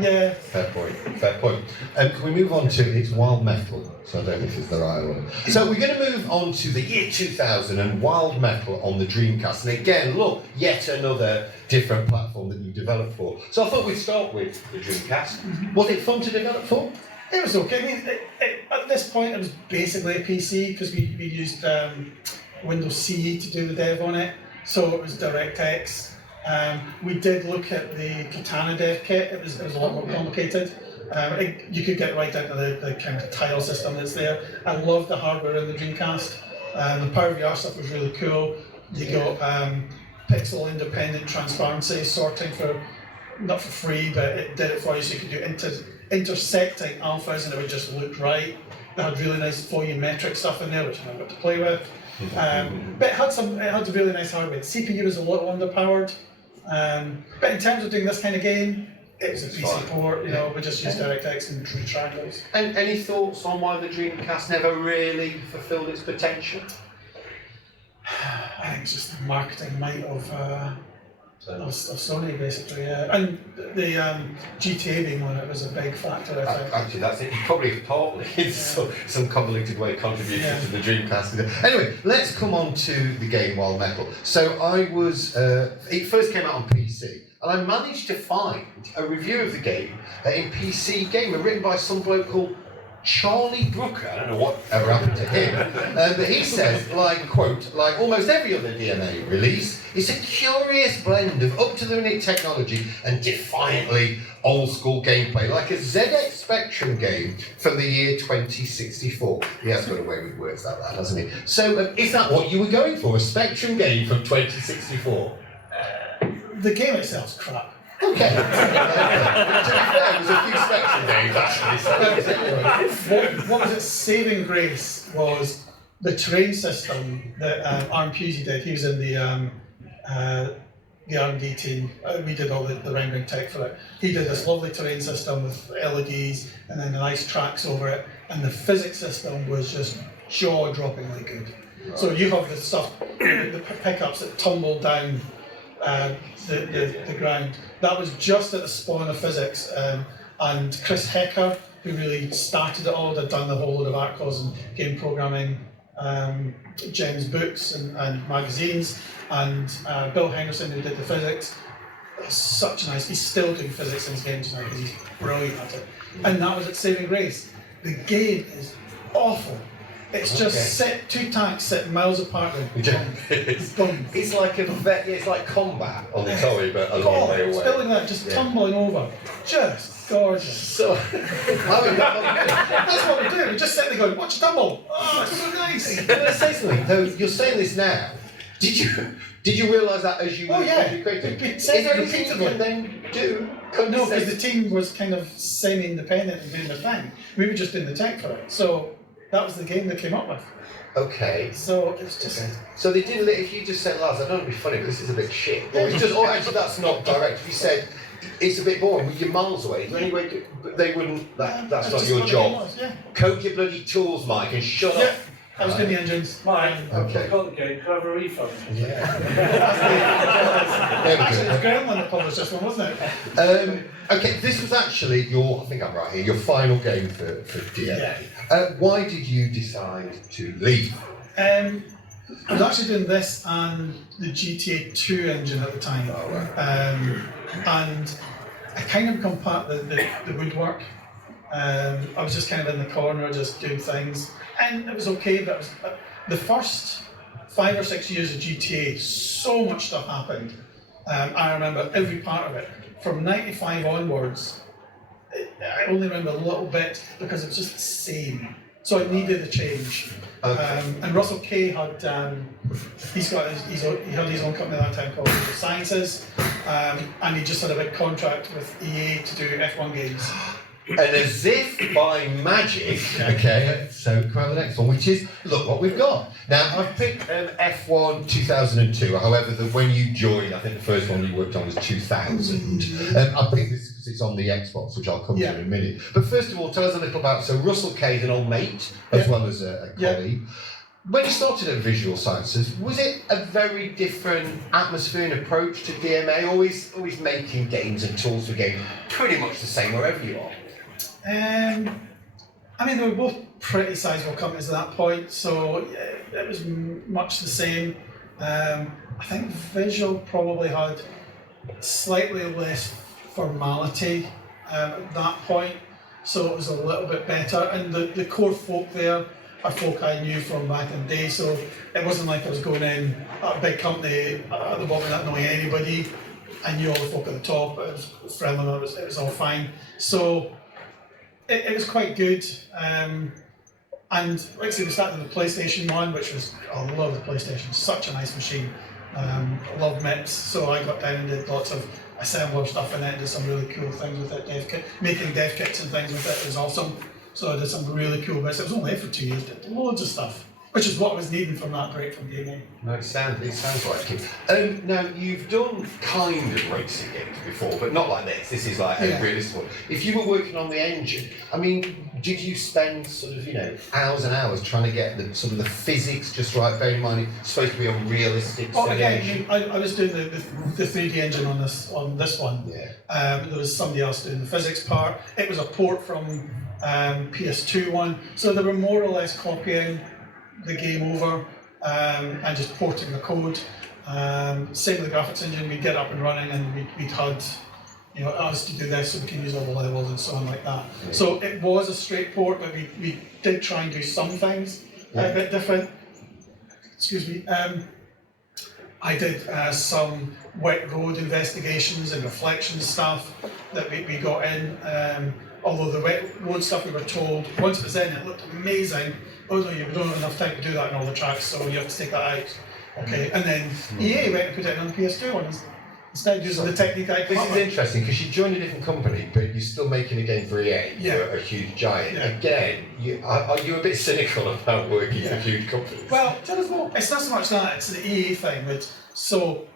yeah. Fair point. Can we move on to its Wild Metal? So I don't know if it's the right one. So we're going to move on to the year 2000 and Wild Metal on the Dreamcast. And again, look, yet another different platform that you developed for. So I thought we'd start with the Dreamcast. Mm-hmm. Was it fun to develop for? It was okay. I mean, at this point, it was basically a PC because we used Windows CE to do the dev on it. So it was DirectX. We did look at the Katana dev kit. It was a lot more complicated. You could get right down to the kind of tile system that's there. I love the hardware in the Dreamcast. The Power VR stuff was really cool. You got pixel independent transparency sorting for, not for free, but it did it for you, so you could do intersecting alphas and it would just look right. They had really nice volumetric stuff in there, which I never got to play with. But it had really nice hardware. The CPU was a little underpowered. But in terms of doing this kind of game, it was a PC port, we just used DirectX and drew triangles. And any thoughts on why the Dreamcast never really fulfilled its potential? I think it's just the marketing might of Sony, basically, yeah. And the GTA being on it was a big factor, I think. Actually, that's it. Probably partly in some convoluted way contributed to the Dreamcast. Anyway, let's come on to the game Wild Metal. So it first came out on PC, and I managed to find a review of the game in PC Gamer written by some bloke called Charlie Brooker. I don't know what ever happened to him, but he says, quote, like almost every other DMA release, it's a curious blend of up-to-the-minute technology and defiantly old-school gameplay, like a ZX Spectrum game from the year 2064. He has got away with words like that, hasn't he? So, is that what you were going for, a Spectrum game from 2064? The game itself's crap. Okay. To be fair, there was a few Spectrum games actually. So what was its saving grace was the terrain system that Aaron Pusey did. He was in the R&D team. We did all the rendering tech for it. He did this lovely terrain system with LEDs and then the nice tracks over it, and the physics system was just jaw-droppingly good. So you have the stuff, the pickups that tumble down the ground. That was just at the spawn of physics, and Chris Hecker, who really started it all, had done the whole load of articles and game programming, Jen's books and magazines, and Bill Henderson, who did the physics. Such a nice, he's still doing physics in his games now because he's brilliant at it. And that was its saving grace. The game is awful. It's just two tanks sitting miles apart. It's like it's like combat on the Tory, but a long way away. Building that, just tumbling over, just gorgeous. So, that's what we do. We just sit there going, "Watch it tumble." Oh, it's so nice. I'm going to say something. Though you're saying this now, did you realise that as you created? Is there anything you can then do? No, because the team was kind of semi-independent and doing their thing. We were just doing the tech for it. So. That was the game they came up with. Okay. So it's just. Okay. So they didn't. If you just said, "Lads, I don't want to be funny, but this is a bit shit," or it's just, actually, that's not direct. If you said, "It's a bit boring," you're miles away. Is there any way they wouldn't? That's not your job. Code your bloody tools, Mike, and shut up. I was doing the engines. Mike, okay. Got the game. Can I have a refund? Yeah. Actually, it was Gremlin that published this one, wasn't it? Okay, this was actually I think I'm right here, your final game for DMA. Why did you decide to leave? I was actually doing this and the GTA 2 engine at the time. Oh, right. And I kind of become part of the woodwork. I was just kind of in the corner, just doing things. And it was okay, but the first 5 or 6 years of GTA, so much stuff happened. I remember every part of it. From 95 onwards, I only remember a little bit because it was just the same. So I needed a change. Okay. And Russell Kay had he had his own company at that time called Sciences, and he just had a big contract with EA to do F1 games. And as if by magic, okay, so come on to the next one, which is, look what we've got. Now, I've picked F1 2002, however, when you joined, I think the first one you worked on was 2000. I think this because it's on the Xbox, which I'll come to in a minute. But first of all, tell us a little about, so Russell Kay is an old mate, as well as a colleague. When you started at Visual Sciences, was it a very different atmosphere and approach to DMA, always making games and tools for games pretty much the same wherever you are? I mean, they were both pretty sizable companies at that point, so it was much the same. I think Visual probably had slightly less formality at that point, so it was a little bit better. And the core folk there are folk I knew from back in the day, so it wasn't like I was going in at a big company at the bottom not knowing anybody. I knew all the folk at the top, it was friendly, it was all fine. So it was quite good. And like I say, we started with the PlayStation 1, which was, I love the PlayStation, such a nice machine. I love MIPS, so I got down and did lots of assembler stuff in it, did some really cool things with it, making dev kits and things with it was awesome. So I did some really cool bits. It was only there for 2 years, did loads of stuff, which is what I was needing from that break from gaming. No, it sounds like it. Now, you've done kind of racing games before, but not like this. This is like a realistic one. If you were working on the engine, I mean, did you spend sort of, hours and hours trying to get the sort of the physics just right? Bearing in mind it's supposed to be a realistic simulation. Again, I was doing the 3D engine on this one. Yeah. There was somebody else doing the physics part. It was a port from PS2 one, so they were more or less copying the game over and just porting the code. Same with the graphics engine, we'd get up and running and we'd had us to do this so we can use all the levels and so on like that. Yeah. So it was a straight port, but we did try and do some things a bit different. Excuse me. I did some wet road investigations and reflection stuff that we got in. Although the wet road stuff we were told, once it was in, it looked amazing. Oh no, you don't have enough time to do that in all the tracks, so you have to take that out. Okay, and then EA went and put it on the PS2 one instead of using the technique I This is interesting because you joined a different company, but you're still making a game for EA. You're a huge giant. Yeah. Again, are you a bit cynical about working for huge companies? Well, tell us more. It's not so much that, it's the EA thing. So,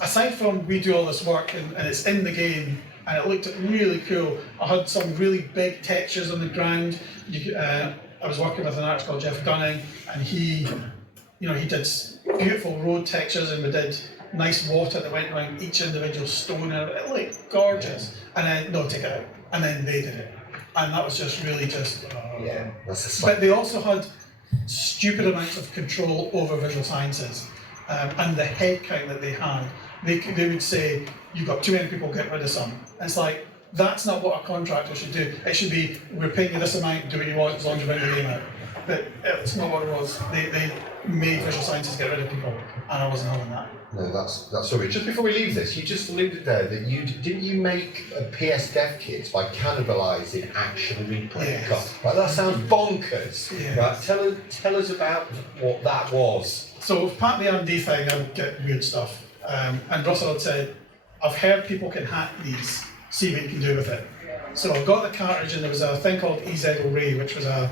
aside from we do all this work and it's in the game, and it looked really cool. I had some really big textures on the ground. I was working with an artist called Jeff Gunning, and he did beautiful road textures, and we did nice water that went around each individual stone, and it looked gorgeous. And then, no, take it out. And then they did it. And that was just really just... that's but they also had stupid amounts of control over visual sciences. And the head count that they had, they would say, you've got too many people, get rid of some. And it's like, that's not what a contractor should do. It should be, we're paying you this amount, do what you want as long as you bring the game out. But it's not what it was. They made visual sciences get rid of people, and I wasn't having that. No, that's sorry. Just before we leave this, you just alluded there that didn't you make a PS dev kit by cannibalising action replay cards? Right, that sounds bonkers. Yeah. Right, tell us about what that was. So part of the R&D thing, I would get weird stuff. And Russell had said, I've heard people can hack these, see what you can do with it. So I got the cartridge, and there was a thing called EZ-Array, which was a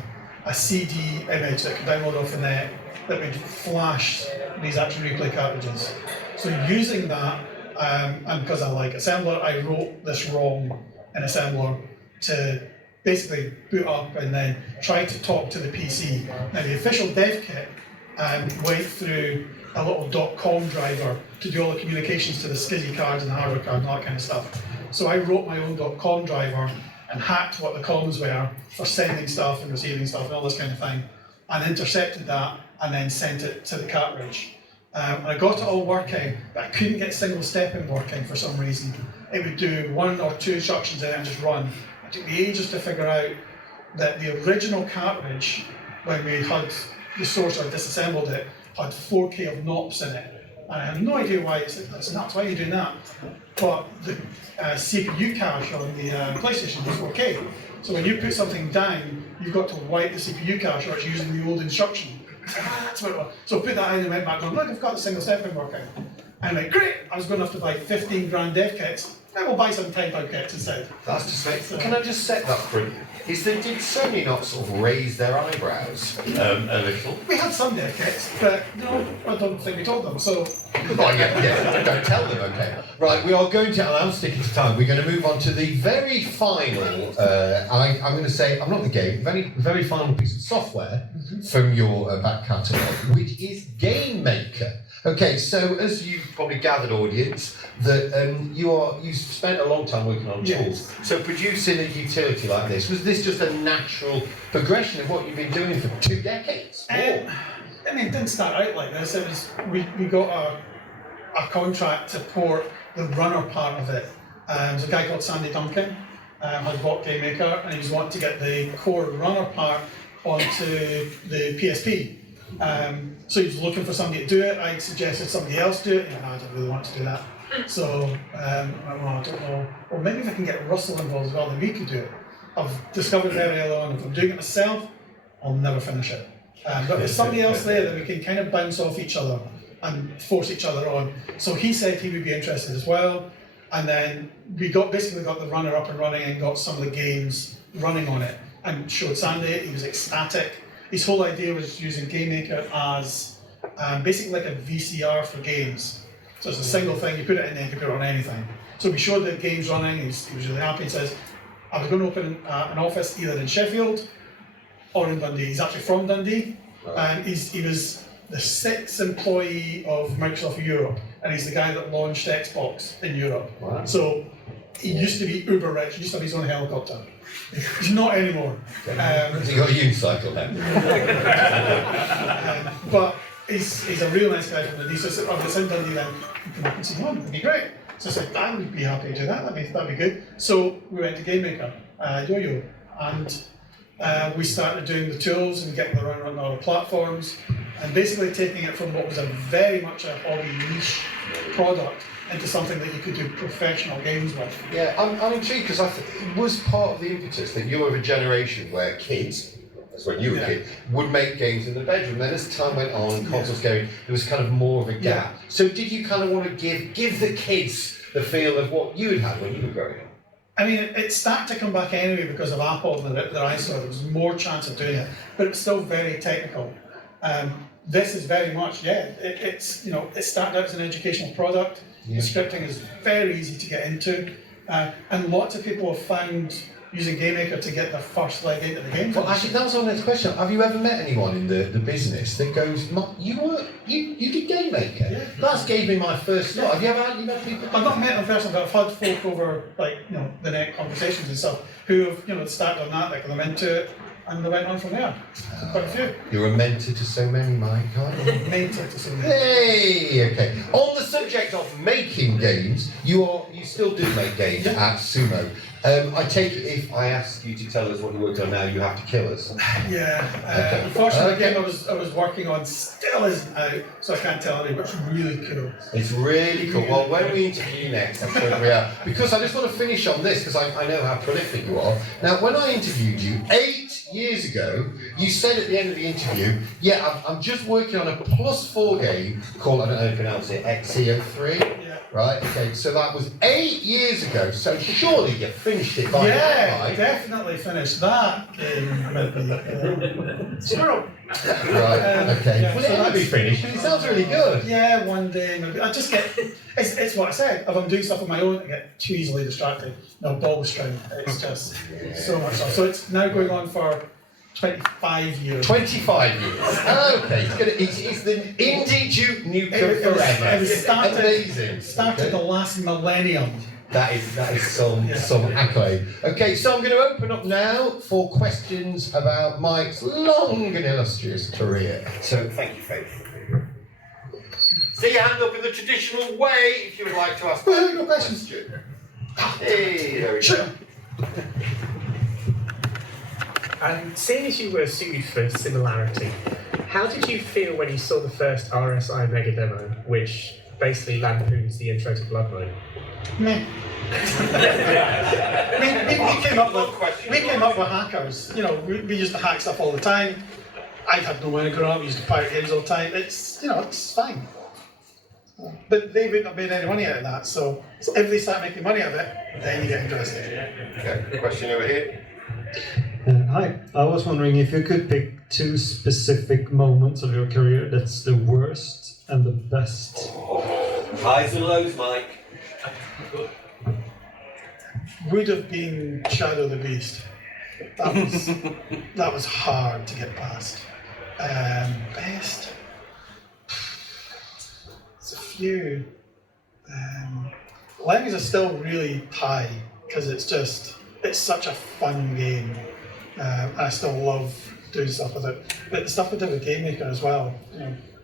CD image that could download off the net that would flash these action replay cartridges. So using that, and because I like assembler, I wrote this ROM in assembler to basically boot up and then try to talk to the PC. Now the official dev kit went through a little .com driver to do all the communications to the SCSI cards and the hardware card and all that kind of stuff. So I wrote my own .com driver and hacked what the comms were for sending stuff and receiving stuff and all this kind of thing, and intercepted that and then sent it to the cartridge. And I got it all working, but I couldn't get single stepping working for some reason. It would do 1 or 2 instructions in it and just run. It took me ages to figure out that the original cartridge, when we had the source or disassembled it, had 4K of NOPs in it. And I have no idea why it's nuts, why are you doing that? But the CPU cache on the PlayStation was 4K. So when you put something down, you've got to wipe the CPU cache, or it's using the old instruction. That's what it was. So I put that in and went back going, look, I've got the single stepping working. And I went, great, I was going to have to buy 15 grand dev kits. Then we'll buy some £10 kits instead. That's just like, can I just set that for you? Did Sony not sort of raise their eyebrows a little? We had some dev kits, but no, I don't think we told them, so... Don't tell them, okay. Right, we are going to, and I'm sticking to time, we're going to move on to the very final, I'm going to say, I'm not the game, very final piece of software from your back catalogue, which is Game Maker. Okay, so as you've probably gathered, audience, that you've spent a long time working on tools. So producing a utility like this, was this just a natural progression of what you've been doing for 2 decades? I mean, it didn't start out like this. It was we got a contract to port the runner part of it. There's a guy called Sandy Duncan had bought Game Maker, and he was wanting to get the core runner part onto the PSP. So he was looking for somebody to do it. I suggested somebody else do it. I didn't really want to do that. So, I don't know. Or maybe if I can get Russell involved as well, then we could do it. I've discovered very early on, if I'm doing it myself, I'll never finish it. But if there's somebody else there, then we can kind of bounce off each other and force each other on. So he said he would be interested as well. And then we basically got the runner up and running and got some of the games running on it and showed Sandy it. He was ecstatic. His whole idea was using GameMaker as basically like a VCR for games. So it's a single thing, you put it in there, you can put it on anything. So we showed the games running, he was really happy. He says, I was going to open an office either in Sheffield or in Dundee. He's actually from Dundee, and he was the 6th employee of Microsoft Europe, and he's the guy that launched Xbox in Europe. Wow. So he used to be uber rich, he used to have his own helicopter. He's not anymore. Has he got a unicycle then? But he's a real nice guy from Dundee, so I said, if it's in Dundee then you can come up and see him, it'd be great. So I said, I would be happy to do that, that'd be good. So we went to GameMaker, Yo-Yo, and we started doing the tools and getting them around on other platforms, and basically taking it from what was a very much a hobby niche product into something that you could do professional games with. Yeah, I'm intrigued because it was part of the impetus that you're of a generation where kids, that's when you were a kid, would make games in the bedroom. Then as time went on, consoles gaming, there was kind of more of a gap. Yeah. So did you kind of want to give the kids the feel of what you had when you were growing up? I mean, it started to come back anyway because of Apple that I saw. There was more chance of doing it, but it was still very technical. This is very much, it's it started out as an educational product. Yeah. The scripting is very easy to get into, and lots of people have found using GameMaker to get their first leg into the game. Well, actually, that was our next question. Have you ever met anyone in the business that goes, you did GameMaker? Yeah. That gave me my first thought. Have you ever had people? I've not met them personally, but I've had folk over the net conversations and stuff who have started on that, they got them into it, and they went on from there. Quite a few. You're a mentor to so many, Mike, aren't you? Mentor to so many. Hey, okay. On the subject of making games, you still do make games at Sumo. I take it if I ask you to tell us what you worked on now, you have to kill us. Yeah. Unfortunately, the game I was working on still isn't out, so I can't tell you, but it's really cool. It's really cool. Well, when we interview you next, I'm sure we are. Because I just want to finish on this, because I know how prolific you are. Now, when I interviewed you 8 years ago, you said at the end of the interview, I'm just working on a +4 game called, I don't know how to pronounce it, XEO3. Yeah. Right, okay, so that was 8 years ago, so surely you finished it by now, right? Definitely finished that game. Squirrel. Right, okay. Well, it might be finished, but it sounds really good. Yeah, one day maybe. I just get, it's what I said, if I'm doing stuff on my own, I get too easily distracted. No, ball string, it's just so much stuff. So it's now going on for 25 years. 25 years. Okay, it's the indie Duke Nukem forever. It was started, amazing. Started the last millennium. That is some accolade. Okay, so I'm going to open up now for questions about Mike's long and illustrious career. So thank you, Faith. See your hand up in the traditional way if you would like to ask Well, no questions. Hey, there we go. And seeing as you were sued for similarity, how did you feel when you saw the first RSI mega demo, which basically lampoons the intro to Blood Moon? Meh. we came up with hackers. We used to hack stuff all the time. I had no money growing up. We used to pirate games all the time. It's it's fine. But they wouldn't have made any money out of that. So if they start making money out of it, then you get interested. Okay, question over here. Hi, I was wondering if you could pick 2 specific moments of your career that's the worst and the best. Highs and lows, Mike. Would have been Shadow the Beast. That was hard to get past. Best. It's a few. Lemmings are still really high because it's such a fun game. I still love doing stuff with it. But the stuff we did with GameMaker as well,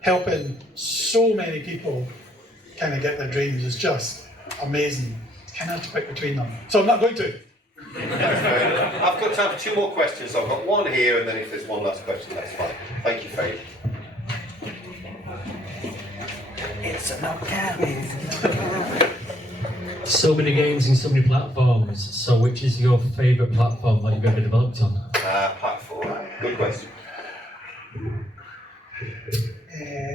helping so many people kind of get their dreams is just amazing. You kind of have to pick between them. So I'm not going to. I've got time for 2 more questions. So I've got one here, and then if there's one last question, that's fine. Thank you, Faith. It's a no cabin. So many games in so many platforms. So which is your favourite platform that you've ever developed on? Platform. Good question.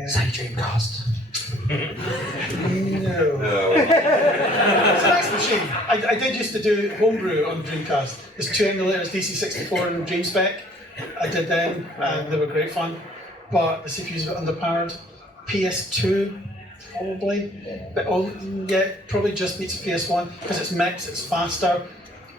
Say Dreamcast. No. It's a nice machine. I did used to do homebrew on Dreamcast. There's 2 emulators, DC64 and DreamSpec. I did them, and they were great fun. But the CPU's a bit underpowered. PS2, probably. But probably just beats PS1 because it's mixed, it's faster,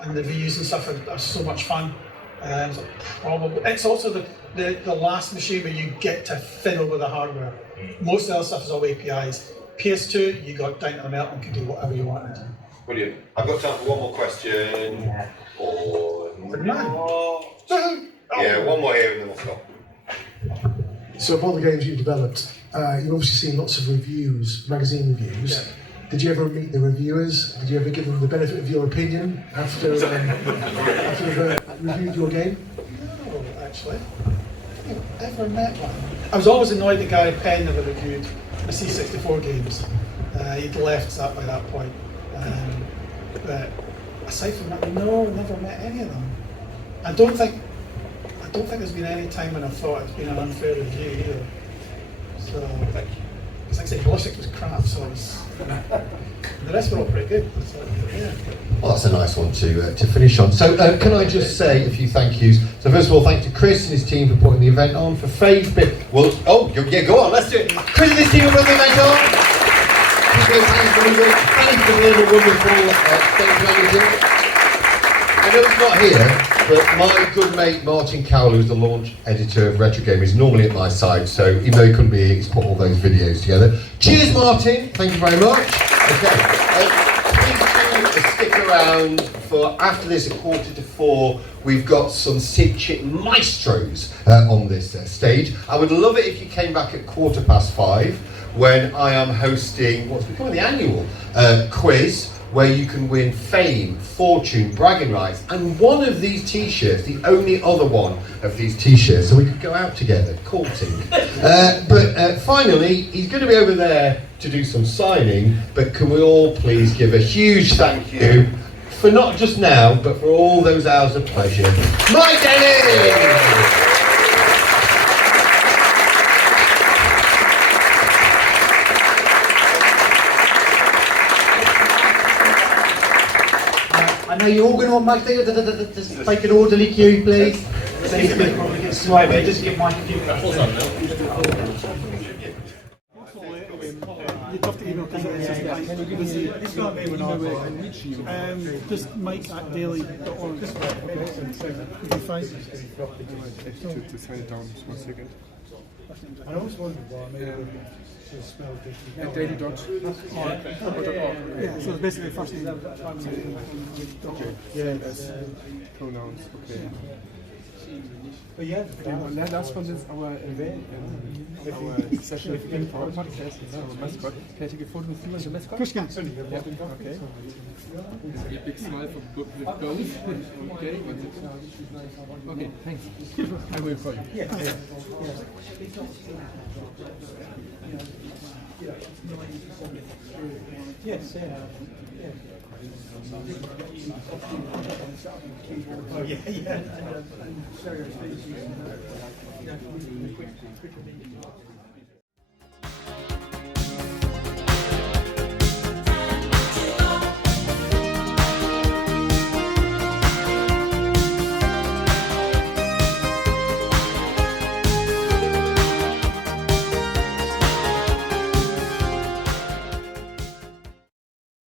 and the views and stuff are so much fun. So probably it's also the last machine where you get to fiddle with the hardware. Most of the other stuff is all APIs. PS2, you got down to the melt and could do whatever you wanted. Brilliant. I've got time for one more question. Or yeah, one more here and then we'll stop. So of all the games you've developed, you've obviously seen lots of reviews, magazine reviews. Yeah. Did you ever meet the reviewers? Did you ever give them the benefit of your opinion after they've reviewed your game? No, actually. I've never met one. I was always annoyed the Gary Penn never reviewed the C64 games. He'd left that by that point. But aside from that, no, never met any of them. I don't think there's been any time when I thought it's been an unfair review either. So, like I said, Ballistic was crap, so the rest were all pretty good. So, yeah. Well, that's a nice one to finish on. So, can I just say a few thank yous? So, first of all, thanks to Chris and his team for putting the event on. For Faith, well, go on, let's do it. Chris and his team for putting the event on. Thanks for the little wonderful stage manager. I know he's not here, but my good mate Martin Cowell, who's the launch editor of Retro Game, is normally at my side, so even though he couldn't be here, he's put all those videos together. Cheers, Martin! Thank you very much. Okay, please do stick around for after this at 3:45. We've got some Sid Chip maestros on this stage. I would love it if you came back at 5:15 when I am hosting what's becoming the annual quiz, where you can win fame, fortune, bragging rights, and one of these t-shirts, the only other one of these t-shirts, so we could go out together, courting. But finally, he's going to be over there to do some signing, but can we all please give a huge thank you for not just now, but for all those hours of pleasure, Mike Dailly! I know you're all going to want Mike Dailly. Just take an orderly queue, please. So he's going to probably get swiped. Just give Mike a few minutes. Just Mike at Dailly.org. Okay, fine. To sign it down, 1 second. I always wondered why maybe the spell At daily.org. Yeah, so basically first name. Okay. Yes. Pronouns, okay. But yeah, And last one is our event, our session for our podcast, our mascot. Can I take a photo with you as a mascot? Push can. Yeah, okay. A big smile from both. Okay, okay, thanks. I will call you. yeah. Yes, yeah. Oh yeah, yeah.